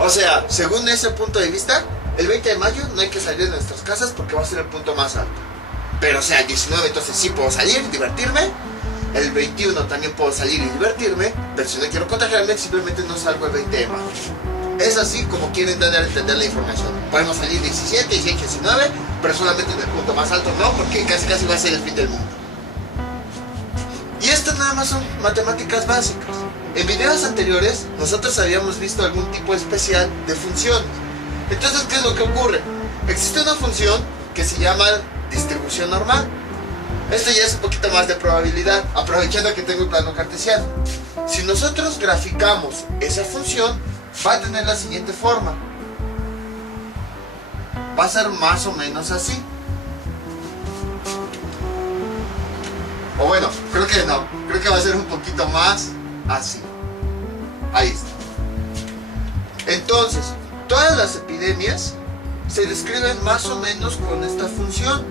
O sea, según ese punto de vista, el 20 de mayo no hay que salir de nuestras casas porque va a ser el punto más alto. Pero o sea, el 19 entonces sí puedo salir y divertirme. El 21 también puedo salir y divertirme. Pero si no quiero contagiarme, simplemente no salgo el 20 de mayo. Es así como quieren dar a entender la información. Podemos salir 17, 18, 19, pero solamente en el punto más alto no, porque casi casi va a ser el fin del mundo. Y estas nada más son matemáticas básicas. En videos anteriores nosotros habíamos visto algún tipo especial de funciones. Entonces, ¿qué es lo que ocurre? Existe una función que se llama distribución normal. Esto ya es un poquito más de probabilidad, aprovechando que tengo el plano cartesiano. Si nosotros graficamos esa función, va a tener la siguiente forma. Va a ser más o menos así. O bueno, creo que no. Creo que va a ser un poquito más así. Ahí está. Entonces, todas las epidemias se describen más o menos con esta función.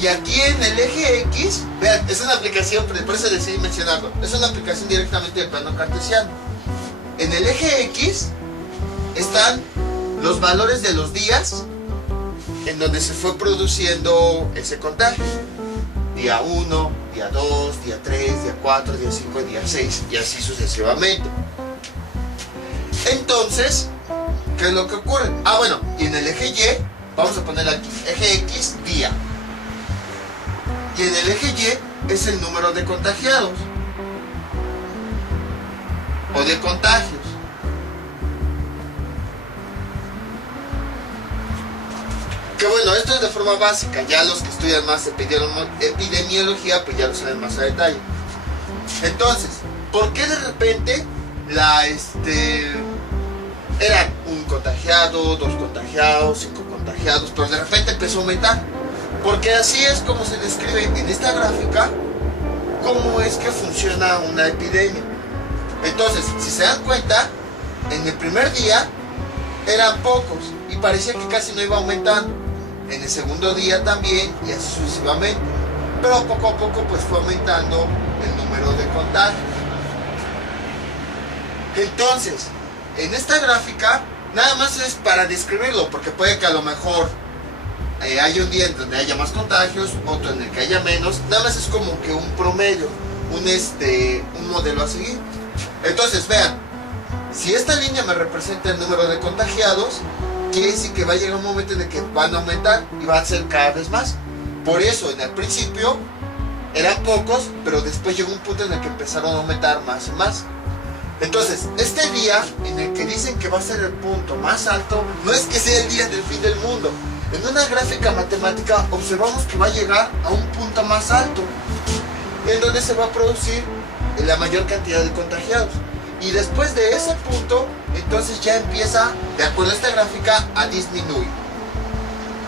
Y aquí en el eje X, vean, es una aplicación, por eso decidí mencionarlo. Es una aplicación directamente del plano cartesiano. En el eje X están los valores de los días en donde se fue produciendo ese contagio. Día 1, día 2, día 3, día 4, día 5, día 6 y así sucesivamente. Entonces, ¿qué es lo que ocurre? Ah, bueno, y en el eje Y, vamos a poner aquí, eje X, día. Y en el eje Y es el número de contagiados. o de contagios. Que bueno, esto es de forma básica, ya los que estudian más epidemiología pues ya lo saben más a detalle. Entonces, ¿por qué de repente eran un contagiado, 2 contagiados, 5 contagiados, pero de repente empezó a aumentar? Porque así es como se describe en esta gráfica cómo es que funciona una epidemia. Entonces, si se dan cuenta, en el primer día eran pocos y parecía que casi no iba aumentando. En el segundo día también y así sucesivamente. Pero poco a poco pues fue aumentando el número de contagios. Entonces, en esta gráfica nada más es para describirlo, porque puede que a lo mejor haya un día en donde haya más contagios, otro en el que haya menos. Nada más es como que un promedio, un modelo a seguir. Entonces vean, si esta línea me representa el número de contagiados, quiere decir que va a llegar un momento en el que van a aumentar y van a ser cada vez más. Por eso en el principio eran pocos, pero después llegó un punto en el que empezaron a aumentar más y más. Entonces, este día en el que dicen que va a ser el punto más alto, no es que sea el día del fin del mundo. En una gráfica matemática observamos que va a llegar a un punto más alto, en donde se va a producir la mayor cantidad de contagiados. Y después de ese punto, entonces ya empieza, de acuerdo a esta gráfica, a disminuir.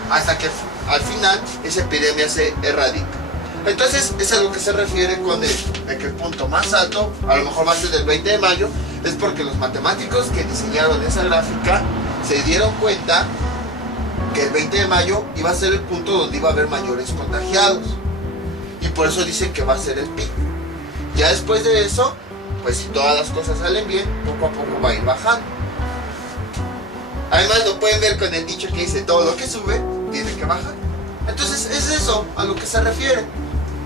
Hasta que al final esa epidemia se erradica. Entonces, es a lo que se refiere con de que el punto más alto, a lo mejor va a ser el 20 de mayo, es porque los matemáticos que diseñaron esa gráfica se dieron cuenta que el 20 de mayo iba a ser el punto donde iba a haber mayores contagiados. Y por eso dicen que va a ser el pico. Ya después de eso, pues si todas las cosas salen bien, poco a poco va a ir bajando. Además lo pueden ver con el dicho que dice, todo lo que sube tiene que bajar. Entonces es eso a lo que se refiere.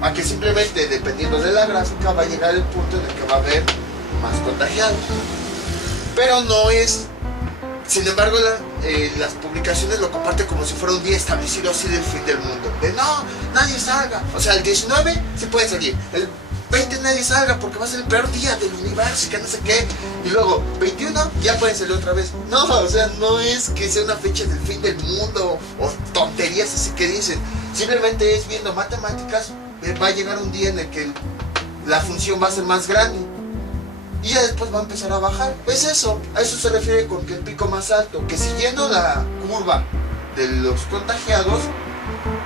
A que simplemente dependiendo de la gráfica va a llegar el punto en el que va a haber más contagiados. Pero no es... Sin embargo, las publicaciones lo comparten como si fuera un día establecido así del fin del mundo. De no, nadie salga. O sea, el 19 se puede salir. El 20 nadie salga porque va a ser el peor día del universo y que no sé qué. Y luego, 21 ya pueden salir otra vez. No, o sea, no es que sea una fecha del fin del mundo o tonterías así que dicen. Simplemente es viendo matemáticas, va a llegar un día en el que la función va a ser más grande. Y ya después va a empezar a bajar. Es eso, a eso se refiere con que el pico más alto. Que siguiendo la curva de los contagiados,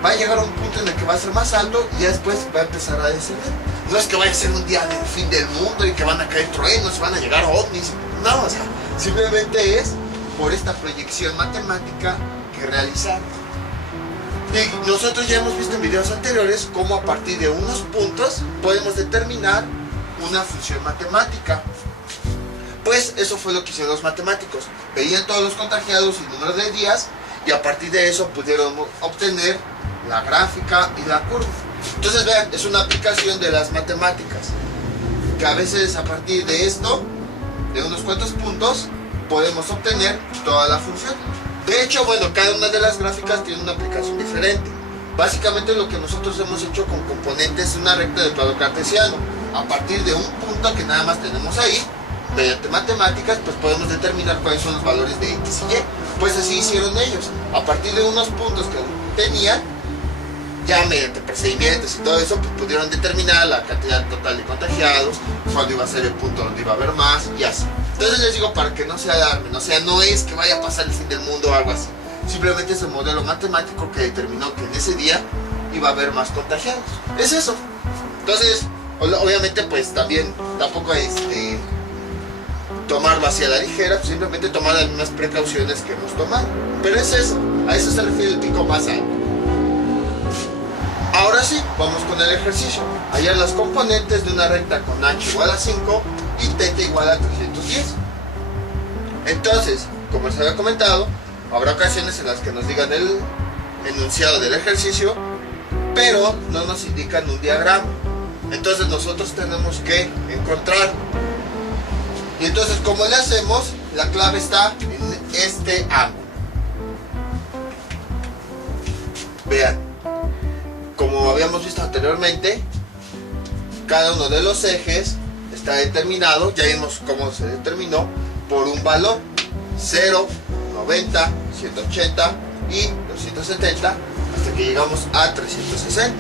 va a llegar a un punto en el que va a ser más alto y ya después va a empezar a descender. No es que vaya a ser un día del fin del mundo y que van a caer truenos, van a llegar ovnis. No, o sea, simplemente es por esta proyección matemática que realizaron. Y nosotros ya hemos visto en videos anteriores cómo a partir de unos puntos podemos determinar una función matemática. Pues eso fue lo que hicieron los matemáticos. Veían todos los contagiados y números de días y a partir de eso pudieron obtener la gráfica y la curva. Entonces vean, es una aplicación de las matemáticas que a veces a partir de esto, de unos cuantos puntos, podemos obtener toda la función. De hecho, bueno, cada una de las gráficas tiene una aplicación diferente. Básicamente lo que nosotros hemos hecho con componentes es una recta de cuadro cartesiano. A partir de un punto que nada más tenemos ahí, mediante matemáticas, pues podemos determinar cuáles son los valores de X y Y. Pues así hicieron ellos. A partir de unos puntos que tenían, ya mediante procedimientos y todo eso, pues pudieron determinar la cantidad total de contagiados, cuándo iba a ser el punto donde iba a haber más y así. Entonces les digo para que no se alarmen, o sea, no es que vaya a pasar el fin del mundo o algo así. Simplemente es el modelo matemático que determinó que en ese día iba a haber más contagiados. Es eso. Entonces, obviamente pues también tampoco tomarlo hacia la ligera, pues simplemente tomar las mismas precauciones que hemos tomado. Pero es eso, a eso se refiere el pico más alto. Ahora sí, vamos con el ejercicio. Hallar las componentes de una recta con h igual a 5 y θ igual a 310. Entonces, como les había comentado, habrá ocasiones en las que nos digan el enunciado del ejercicio, pero no nos indican un diagrama. Entonces nosotros tenemos que encontrarlo. Y entonces, ¿cómo le hacemos? La clave está en este ángulo. Vean, como habíamos visto anteriormente, cada uno de los ejes está determinado, ya vimos cómo se determinó, por un valor 0, 90, 180 y 270 hasta que llegamos a 360.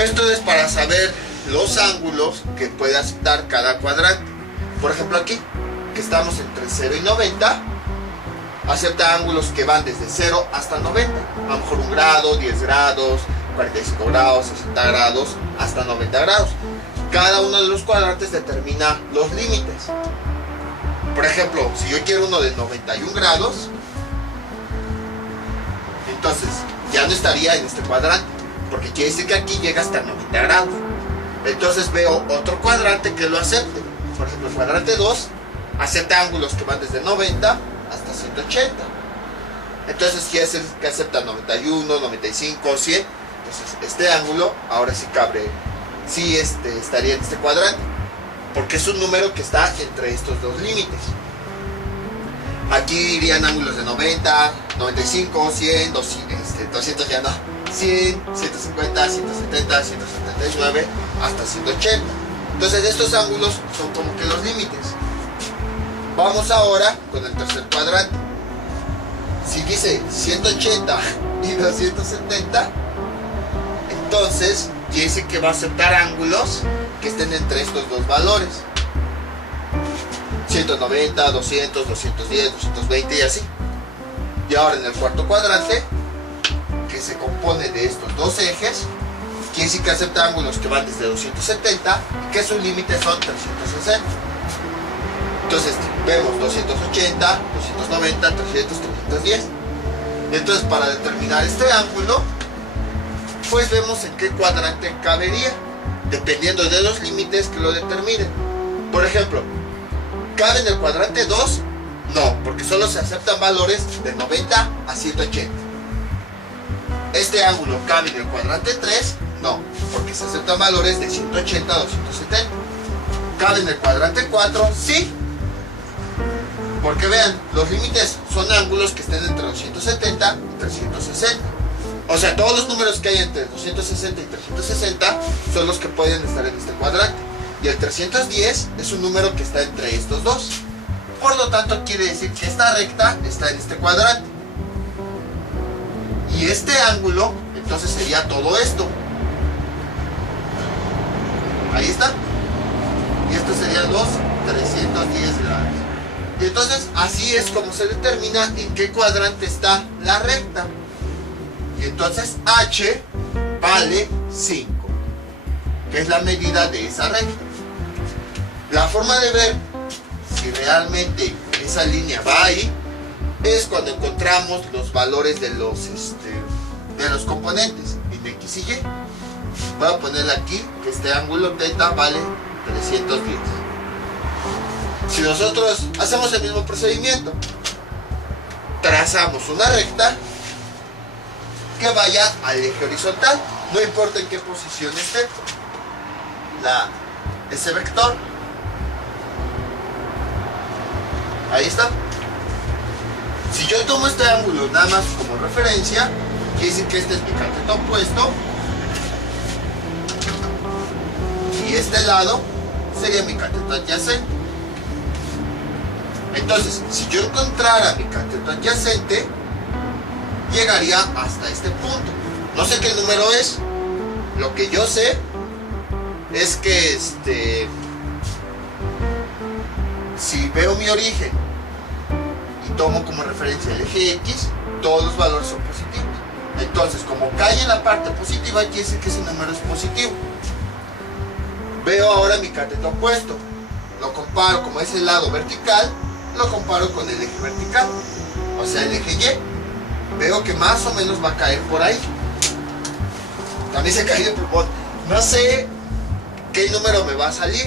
Esto es para saber los ángulos que puede aceptar cada cuadrante. Por ejemplo aquí, que estamos entre 0 y 90, acepta ángulos que van desde 0 hasta 90, a lo mejor 1 grado, 10 grados, 45 grados, 60 grados, hasta 90 grados. Cada uno de los cuadrantes determina los límites. Por ejemplo, si yo quiero uno de 91 grados, entonces ya no estaría en este cuadrante, porque quiere decir que aquí llega hasta 90 grados. Entonces veo otro cuadrante que lo acepte. Por ejemplo, el cuadrante 2 acepta ángulos que van desde 90 hasta 180. Entonces quiere decir que acepta 91, 95, 100. Entonces este ángulo ahora sí cabe, sí estaría en este cuadrante, porque es un número que está entre estos dos límites. Aquí irían ángulos de 90, 95, 100, 200 ya no, 100, 150, 170, 179 hasta 180. Entonces estos ángulos son como que los límites. Vamos ahora con el tercer cuadrante. Si dice 180 y 270, entonces quiere decir que va a aceptar ángulos que estén entre estos dos valores. 190, 200, 210, 220 y así. Y ahora en el cuarto cuadrante, que se compone de estos dos ejes, quiere decir que acepta ángulos que van desde 270 y que sus límites son 360. Entonces vemos 280, 290, 300, 310. Entonces para determinar este ángulo, pues vemos en qué cuadrante cabería, dependiendo de los límites que lo determinen. Por ejemplo, ¿cabe en el cuadrante 2? No, porque solo se aceptan valores de 90 a 180. ¿Este ángulo cabe en el cuadrante 3? No, porque se aceptan valores de 180 a 270. ¿Cabe en el cuadrante 4? Sí. Porque vean, los límites son ángulos que estén entre 270 y 360. O sea, todos los números que hay entre 260 y 360 son los que pueden estar en este cuadrante. Y el 310 es un número que está entre estos dos. Por lo tanto, quiere decir que esta recta está en este cuadrante. Y este ángulo, entonces sería todo esto. Ahí está. Y esto serían los 310 grados. Y entonces, así es como se determina en qué cuadrante está la recta. Y entonces H vale 5, que es la medida de esa recta. La forma de ver si realmente esa línea va ahí es cuando encontramos los valores de los componentes en X y Y. Voy a ponerle aquí que este ángulo θ vale 310. Si nosotros hacemos el mismo procedimiento, trazamos una recta que vaya al eje horizontal, no importa en qué posición esté ese vector. Ahí está. Si yo tomo este ángulo nada más como referencia, quiere decir que este es mi cateto opuesto y este lado sería mi cateto adyacente. Entonces, si yo encontrara mi cateto adyacente, llegaría hasta este punto. No sé qué número es. Lo que yo sé es que si veo mi origen y tomo como referencia el eje X, todos los valores son positivos. Entonces, como cae en la parte positiva, quiere decir que ese número es positivo. Veo ahora mi cateto opuesto. Lo comparo, como es el lado vertical, lo comparo con el eje vertical, o sea, el eje Y. Veo que más o menos va a caer por ahí. También se cae el plumón. No sé qué número me va a salir.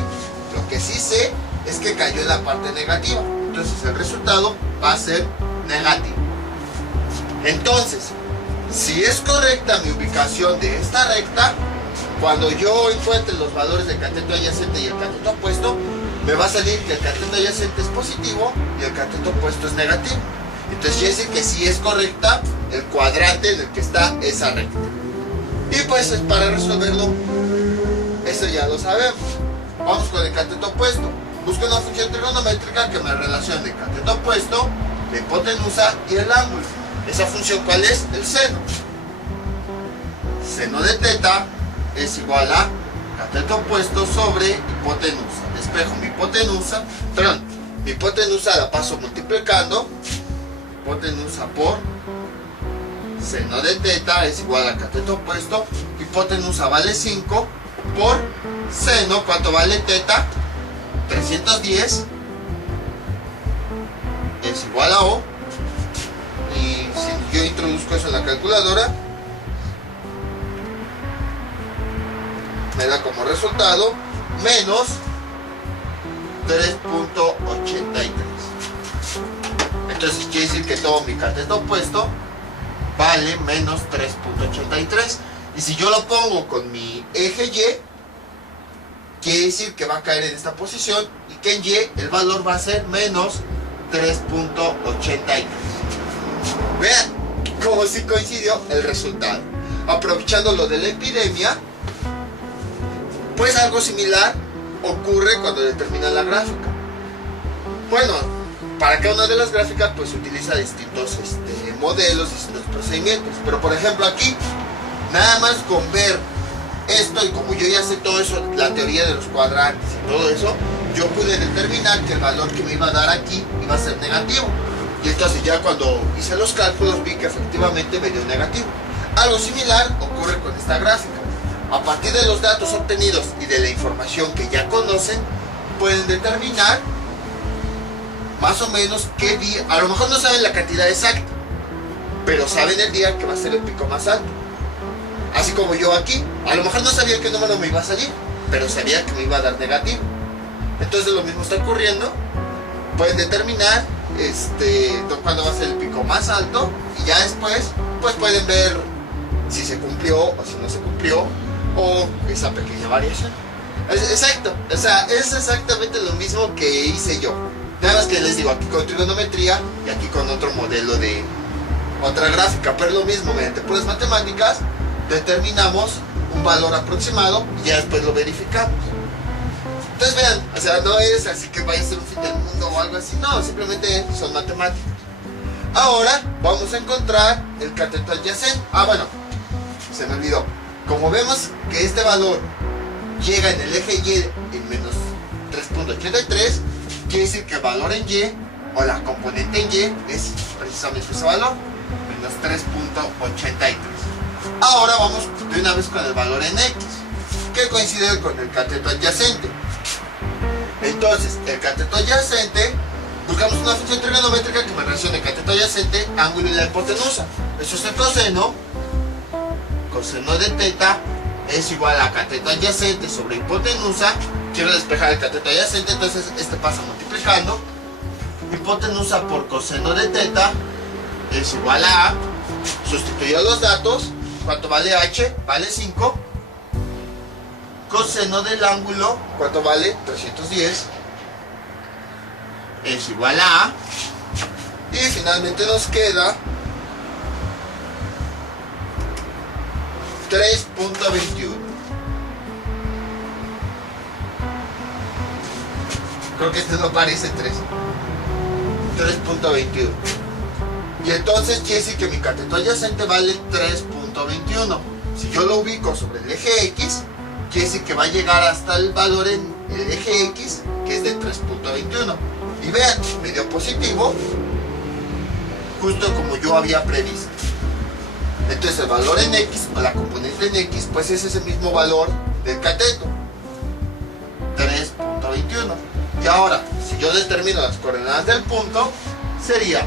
Lo que sí sé es que cayó en la parte negativa. Entonces el resultado va a ser negativo. Entonces, si es correcta mi ubicación de esta recta, cuando yo encuentre los valores del cateto adyacente y el cateto opuesto, me va a salir que el cateto adyacente es positivo y el cateto opuesto es negativo. Entonces quiere decir que sí es correcta el cuadrante en el que está esa recta. Y pues para resolverlo, eso ya lo sabemos. Vamos con el cateto opuesto. Busco una función trigonométrica que me relacione el cateto opuesto, la hipotenusa y el ángulo. ¿Esa función cuál es? El seno. Seno de teta es igual a cateto opuesto sobre hipotenusa. Despejo mi hipotenusa, perdón, mi hipotenusa la paso multiplicando. Hipotenusa por seno de teta es igual a cateto opuesto. Hipotenusa vale 5 por seno, ¿cuánto vale teta? 310 es igual a O. Y si yo introduzco eso en la calculadora, me da como resultado menos 3.83. Entonces quiere decir que todo mi cateto opuesto vale menos 3.83. Y si yo lo pongo con mi eje Y, quiere decir que va a caer en esta posición y que en Y el valor va a ser menos 3.83. Vean cómo sí coincidió el resultado. Aprovechando lo de la epidemia, pues algo similar ocurre cuando determinan la gráfica. Bueno, para cada una de las gráficas pues se utiliza distintos modelos, distintos procedimientos. Pero por ejemplo aquí, nada más con ver esto, y como yo ya sé todo eso, la teoría de los cuadrantes y todo eso, yo pude determinar que el valor que me iba a dar aquí iba a ser negativo. Y entonces ya cuando hice los cálculos vi que efectivamente me dio negativo. Algo similar ocurre con esta gráfica. A partir de los datos obtenidos y de la información que ya conocen, pueden determinar más o menos qué día, a lo mejor no saben la cantidad exacta, pero saben el día que va a ser el pico más alto. Así como yo aquí, a lo mejor no sabía qué número me iba a salir, pero sabía que me iba a dar negativo. Entonces lo mismo está ocurriendo. Pueden determinar cuándo va a ser el pico más alto, y ya después pues pueden ver si se cumplió o si no se cumplió, o esa pequeña variación. Exacto, o sea, es exactamente lo mismo que hice yo. Nada más que les digo, aquí con trigonometría y aquí con otro modelo de otra gráfica, pero lo mismo, mediante puras matemáticas determinamos un valor aproximado y ya después lo verificamos. Entonces vean, o sea, no es así que vaya a ser un fin del mundo o algo así, no, simplemente son matemáticas. Ahora vamos a encontrar el cateto adyacente. Bueno, se me olvidó. Como vemos que este valor llega en el eje Y en menos 3.83, quiere decir que el valor en Y, o la componente en Y, es precisamente ese valor, menos 3.83. Ahora vamos de una vez con el valor en X, que coincide con el cateto adyacente. Entonces, el cateto adyacente, buscamos una función trigonométrica que me relacione el cateto adyacente, ángulo y la hipotenusa. Eso es el coseno. Coseno de teta es igual a cateto adyacente sobre hipotenusa. Quiero despejar el cateto adyacente, entonces pasa multiplicando. Hipotenusa por coseno de teta es igual a, sustituyo los datos, ¿cuánto vale H? Vale 5. Coseno del ángulo, ¿cuánto vale? 310 es igual a, y finalmente nos queda 3.21. Creo que no parece 3. 3.21. Y entonces quiere decir que mi cateto adyacente vale 3.21. Si yo lo ubico sobre el eje X, quiere decir que va a llegar hasta el valor en el eje X, que es de 3.21. Y vean, me dio positivo, justo como yo había previsto. Entonces el valor en X, o la componente en X, pues es ese mismo valor del cateto, 3.21. Y ahora, si yo determino las coordenadas del punto, sería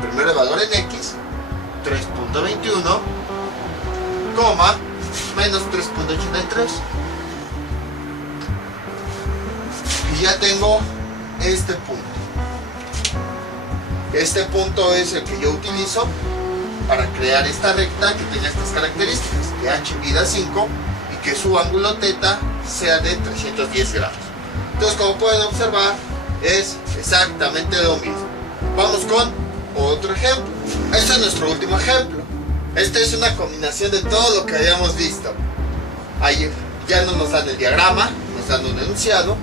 primero el valor en X, 3.21, coma, menos 3.83. Y ya tengo este punto. Este punto es el que yo utilizo para crear esta recta que tenga estas características, que h mida 5 y que su ángulo θ sea de 310 grados. Entonces, como pueden observar, es exactamente lo mismo. Vamos con otro ejemplo. Este es nuestro último ejemplo. Este es una combinación de todo lo que habíamos visto ayer. ya no nos dan el diagrama, nos dan un enunciado,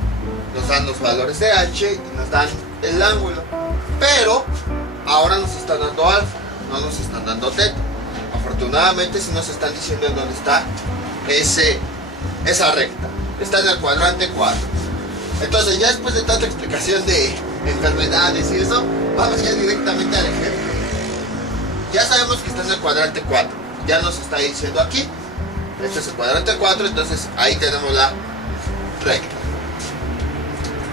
nos dan los valores de h y nos dan el ángulo. Pero ahora nos están dando alfa, no nos están dando teta. Afortunadamente sí nos están diciendo en dónde está esa recta. Está en el cuadrante 4. Entonces ya después de tanta explicación de enfermedades y eso, vamos ya directamente al ejemplo. Ya sabemos que está en el cuadrante 4. Ya nos está diciendo aquí. Este es el cuadrante 4, entonces ahí tenemos la recta.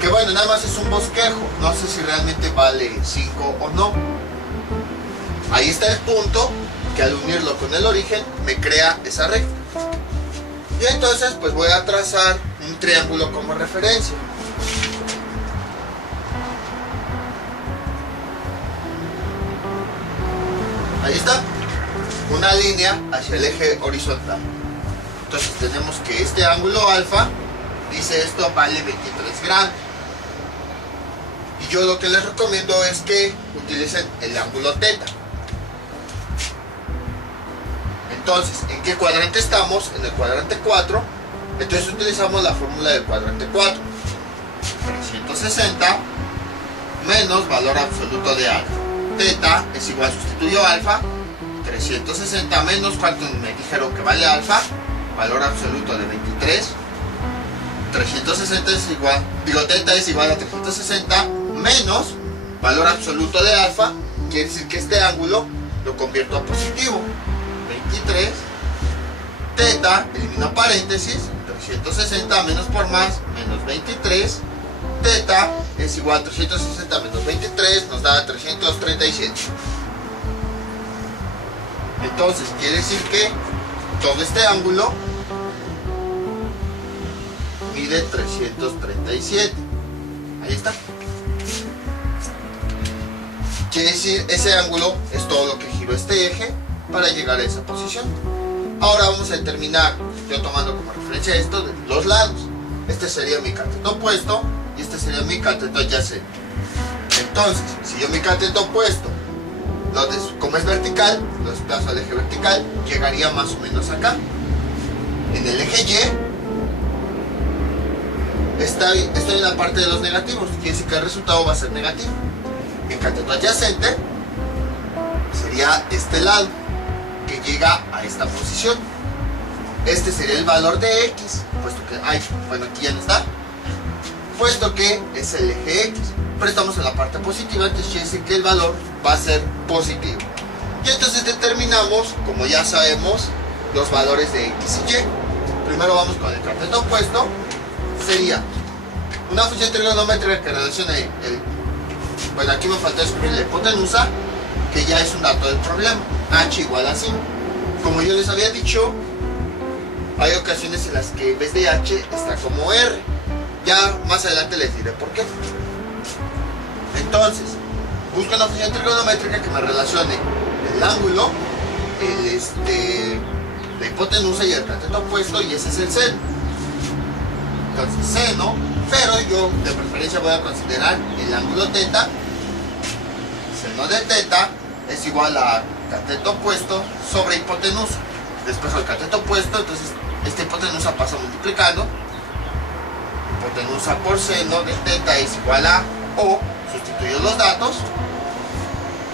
Que bueno, nada más es un bosquejo. No sé si realmente vale 5 o no. Ahí está el punto que al unirlo con el origen me crea esa recta. Y entonces pues voy a trazar un triángulo como referencia. Ahí está. Una línea hacia el eje horizontal. Entonces tenemos que este ángulo alfa, dice esto, vale 23 grados. Y yo lo que les recomiendo es que utilicen el ángulo teta. Entonces, ¿en qué cuadrante estamos? En el cuadrante 4. Entonces utilizamos la fórmula del cuadrante 4. 360 menos valor absoluto de alfa. Teta es igual, sustituyo alfa. 360 menos, ¿cuánto me dijeron que vale alfa? Valor absoluto de 23. 360 es igual, teta es igual a 360 menos valor absoluto de alfa. Quiere decir que este ángulo lo convierto a positivo. 23. Teta, elimino paréntesis. 360 menos por más, menos 23. Teta es igual a 360 menos 23, nos da 337. Entonces quiere decir que todo este ángulo mide 337. Ahí está. Quiere decir, ese ángulo es todo lo que giro este eje para llegar a esa posición. Ahora vamos a determinar, yo tomando como referencia esto, de los lados. Este sería mi cateto opuesto y este sería mi cateto adyacente. Entonces, si yo mi cateto opuesto, como es vertical, lo desplazo al eje vertical, llegaría más o menos acá. En el eje Y, estoy en la parte de los negativos, quiere decir que el resultado va a ser negativo. Mi cateto adyacente sería este lado, que llega a esta posición. Este sería el valor de X, puesto que, bueno, aquí ya no está, puesto que es el eje X. Pero estamos en la parte positiva, entonces quiere decir que el valor va a ser positivo. Y entonces determinamos, como ya sabemos, los valores de X y Y. Primero vamos con el cateto opuesto. Sería una función trigonométrica que relacione bueno, aquí me faltó escribir la hipotenusa, que ya es un dato del problema. H igual a 5. Como yo les había dicho, hay ocasiones en las que en vez de H está como R. Ya más adelante les diré por qué. Entonces, busco una función trigonométrica que me relacione el ángulo, la hipotenusa y el cateto opuesto, y ese es el seno. Entonces, seno, pero yo de preferencia voy a considerar el ángulo teta. Seno de teta es igual a cateto opuesto sobre hipotenusa. Después el cateto opuesto, entonces esta hipotenusa pasa multiplicando. Hipotenusa por seno de teta es igual a O. Sustituyo los datos.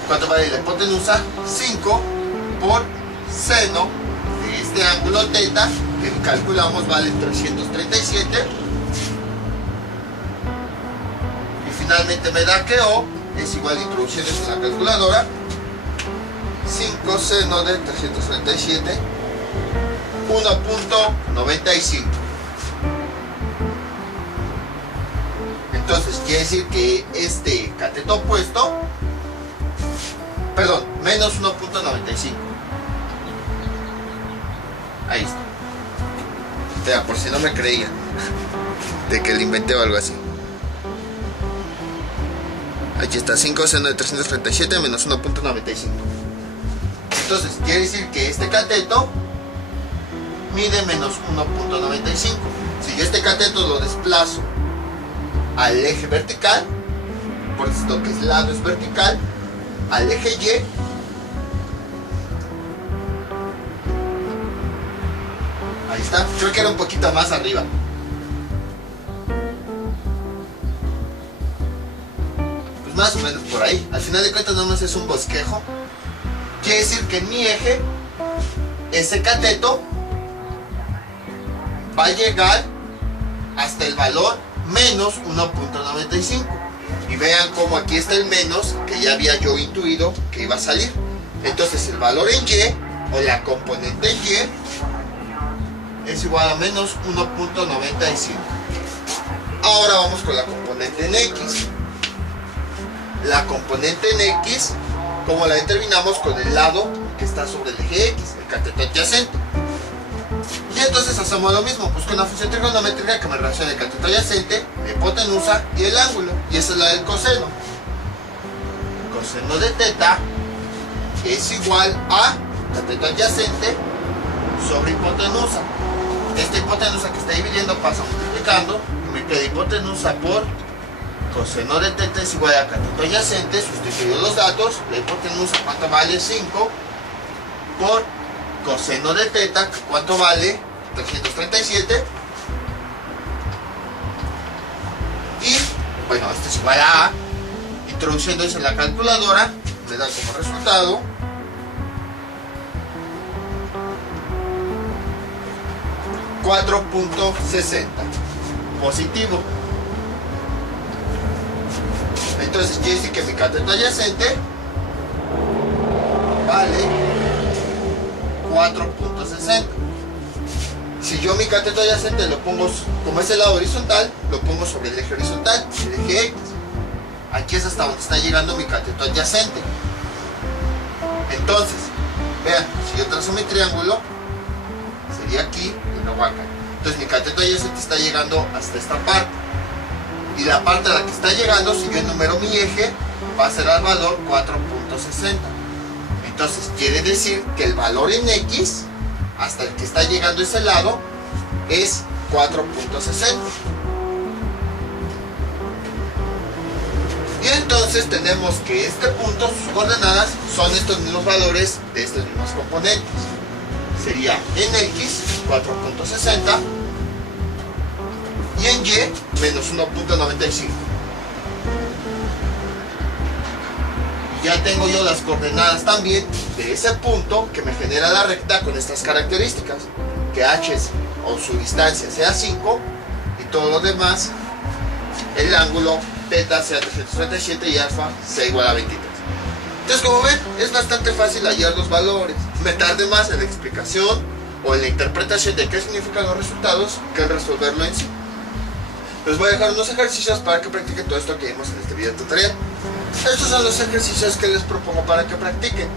¿Cuánto vale la hipotenusa? 5 por seno de este ángulo teta, que calculamos vale 337. Y finalmente me da que O es igual, introduciendo en la calculadora, 5 seno de 337, 1.95. Entonces quiere decir que este cateto opuesto, perdón, menos 1.95. Ahí está. O sea, por si no me creían de que le inventé o algo así. Aquí está, 5 seno de 337 menos 1.95. Entonces quiere decir que este cateto mide menos 1.95. Si yo este cateto lo desplazo al eje vertical, por esto que es lado es vertical, al eje Y, Ahí está, creo que era un poquito más arriba. Pues más o menos por ahí. Al final de cuentas nomás es un bosquejo. Quiere decir que en mi eje, ese cateto va a llegar hasta el valor menos 1.95. Y vean cómo aquí está el menos, que ya había yo intuido que iba a salir. Entonces el valor en Y, o la componente en Y, es igual a menos 1.95. Ahora vamos con la componente en X. La componente en X, como la determinamos con el lado que está sobre el eje X, el cateto adyacente. Y entonces hacemos lo mismo, busco una función trigonométrica que me relacione el cateto adyacente, la hipotenusa y el ángulo. Y esa es la del coseno. Coseno de teta es igual a cateto adyacente sobre hipotenusa. Esta hipotenusa que está dividiendo pasa multiplicando y me queda hipotenusa por coseno de teta es igual a cateto adyacente, sustituyo los datos, la hipotenusa cuánto vale 5 por coseno de teta, cuánto vale 337, y bueno, esto es igual a introduciendo eso en la calculadora, me da como resultado 4.60 positivo. Entonces quiere decir que mi cateto adyacente vale 4.60. Si yo mi cateto adyacente lo pongo, como es el lado horizontal, lo pongo sobre el eje horizontal, el eje X. Aquí es hasta donde está llegando mi cateto adyacente. Entonces, vean, si yo trazo mi triángulo, sería aquí y luego acá. Entonces mi cateto adyacente está llegando hasta esta parte. Y la parte a la que está llegando, si yo enumero mi eje, va a ser al valor 4.60. Entonces quiere decir que el valor en X, hasta el que está llegando ese lado, es 4.60. Y entonces tenemos que este punto, sus coordenadas, son estos mismos valores de estos mismos componentes. Sería en X 4.60 y en Y menos 1.95. Ya tengo yo las coordenadas también de ese punto que me genera la recta con estas características, que h o su distancia sea 5 y todo lo demás, el ángulo θ sea 337 y alfa sea igual a 23. Entonces, como ven, es bastante fácil hallar los valores. Me tarde más en la explicación o en la interpretación de qué significan los resultados que en resolverlo en sí. Les voy a dejar unos ejercicios para que practiquen todo esto que vimos en este video tutorial. Estos son los ejercicios que les propongo para que practiquen.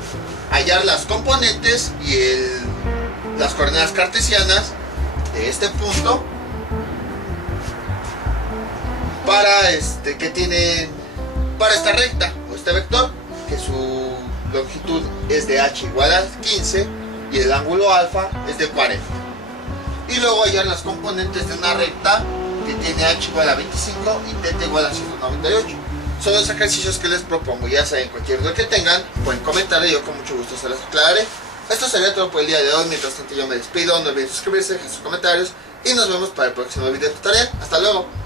Hallar las componentes y las coordenadas cartesianas de este punto para para esta recta o este vector, que su longitud es de h igual a 15 y el ángulo alfa es de 40. Y luego hallar las componentes de una recta que tiene h igual a 25 y θ igual a 198. Son los ejercicios que les propongo. Ya saben, cualquier duda que tengan pueden comentar y yo con mucho gusto se las aclararé. Esto sería todo por el día de hoy. Mientras tanto yo me despido, no olviden suscribirse, dejar sus comentarios y nos vemos para el próximo video tutorial. Hasta luego.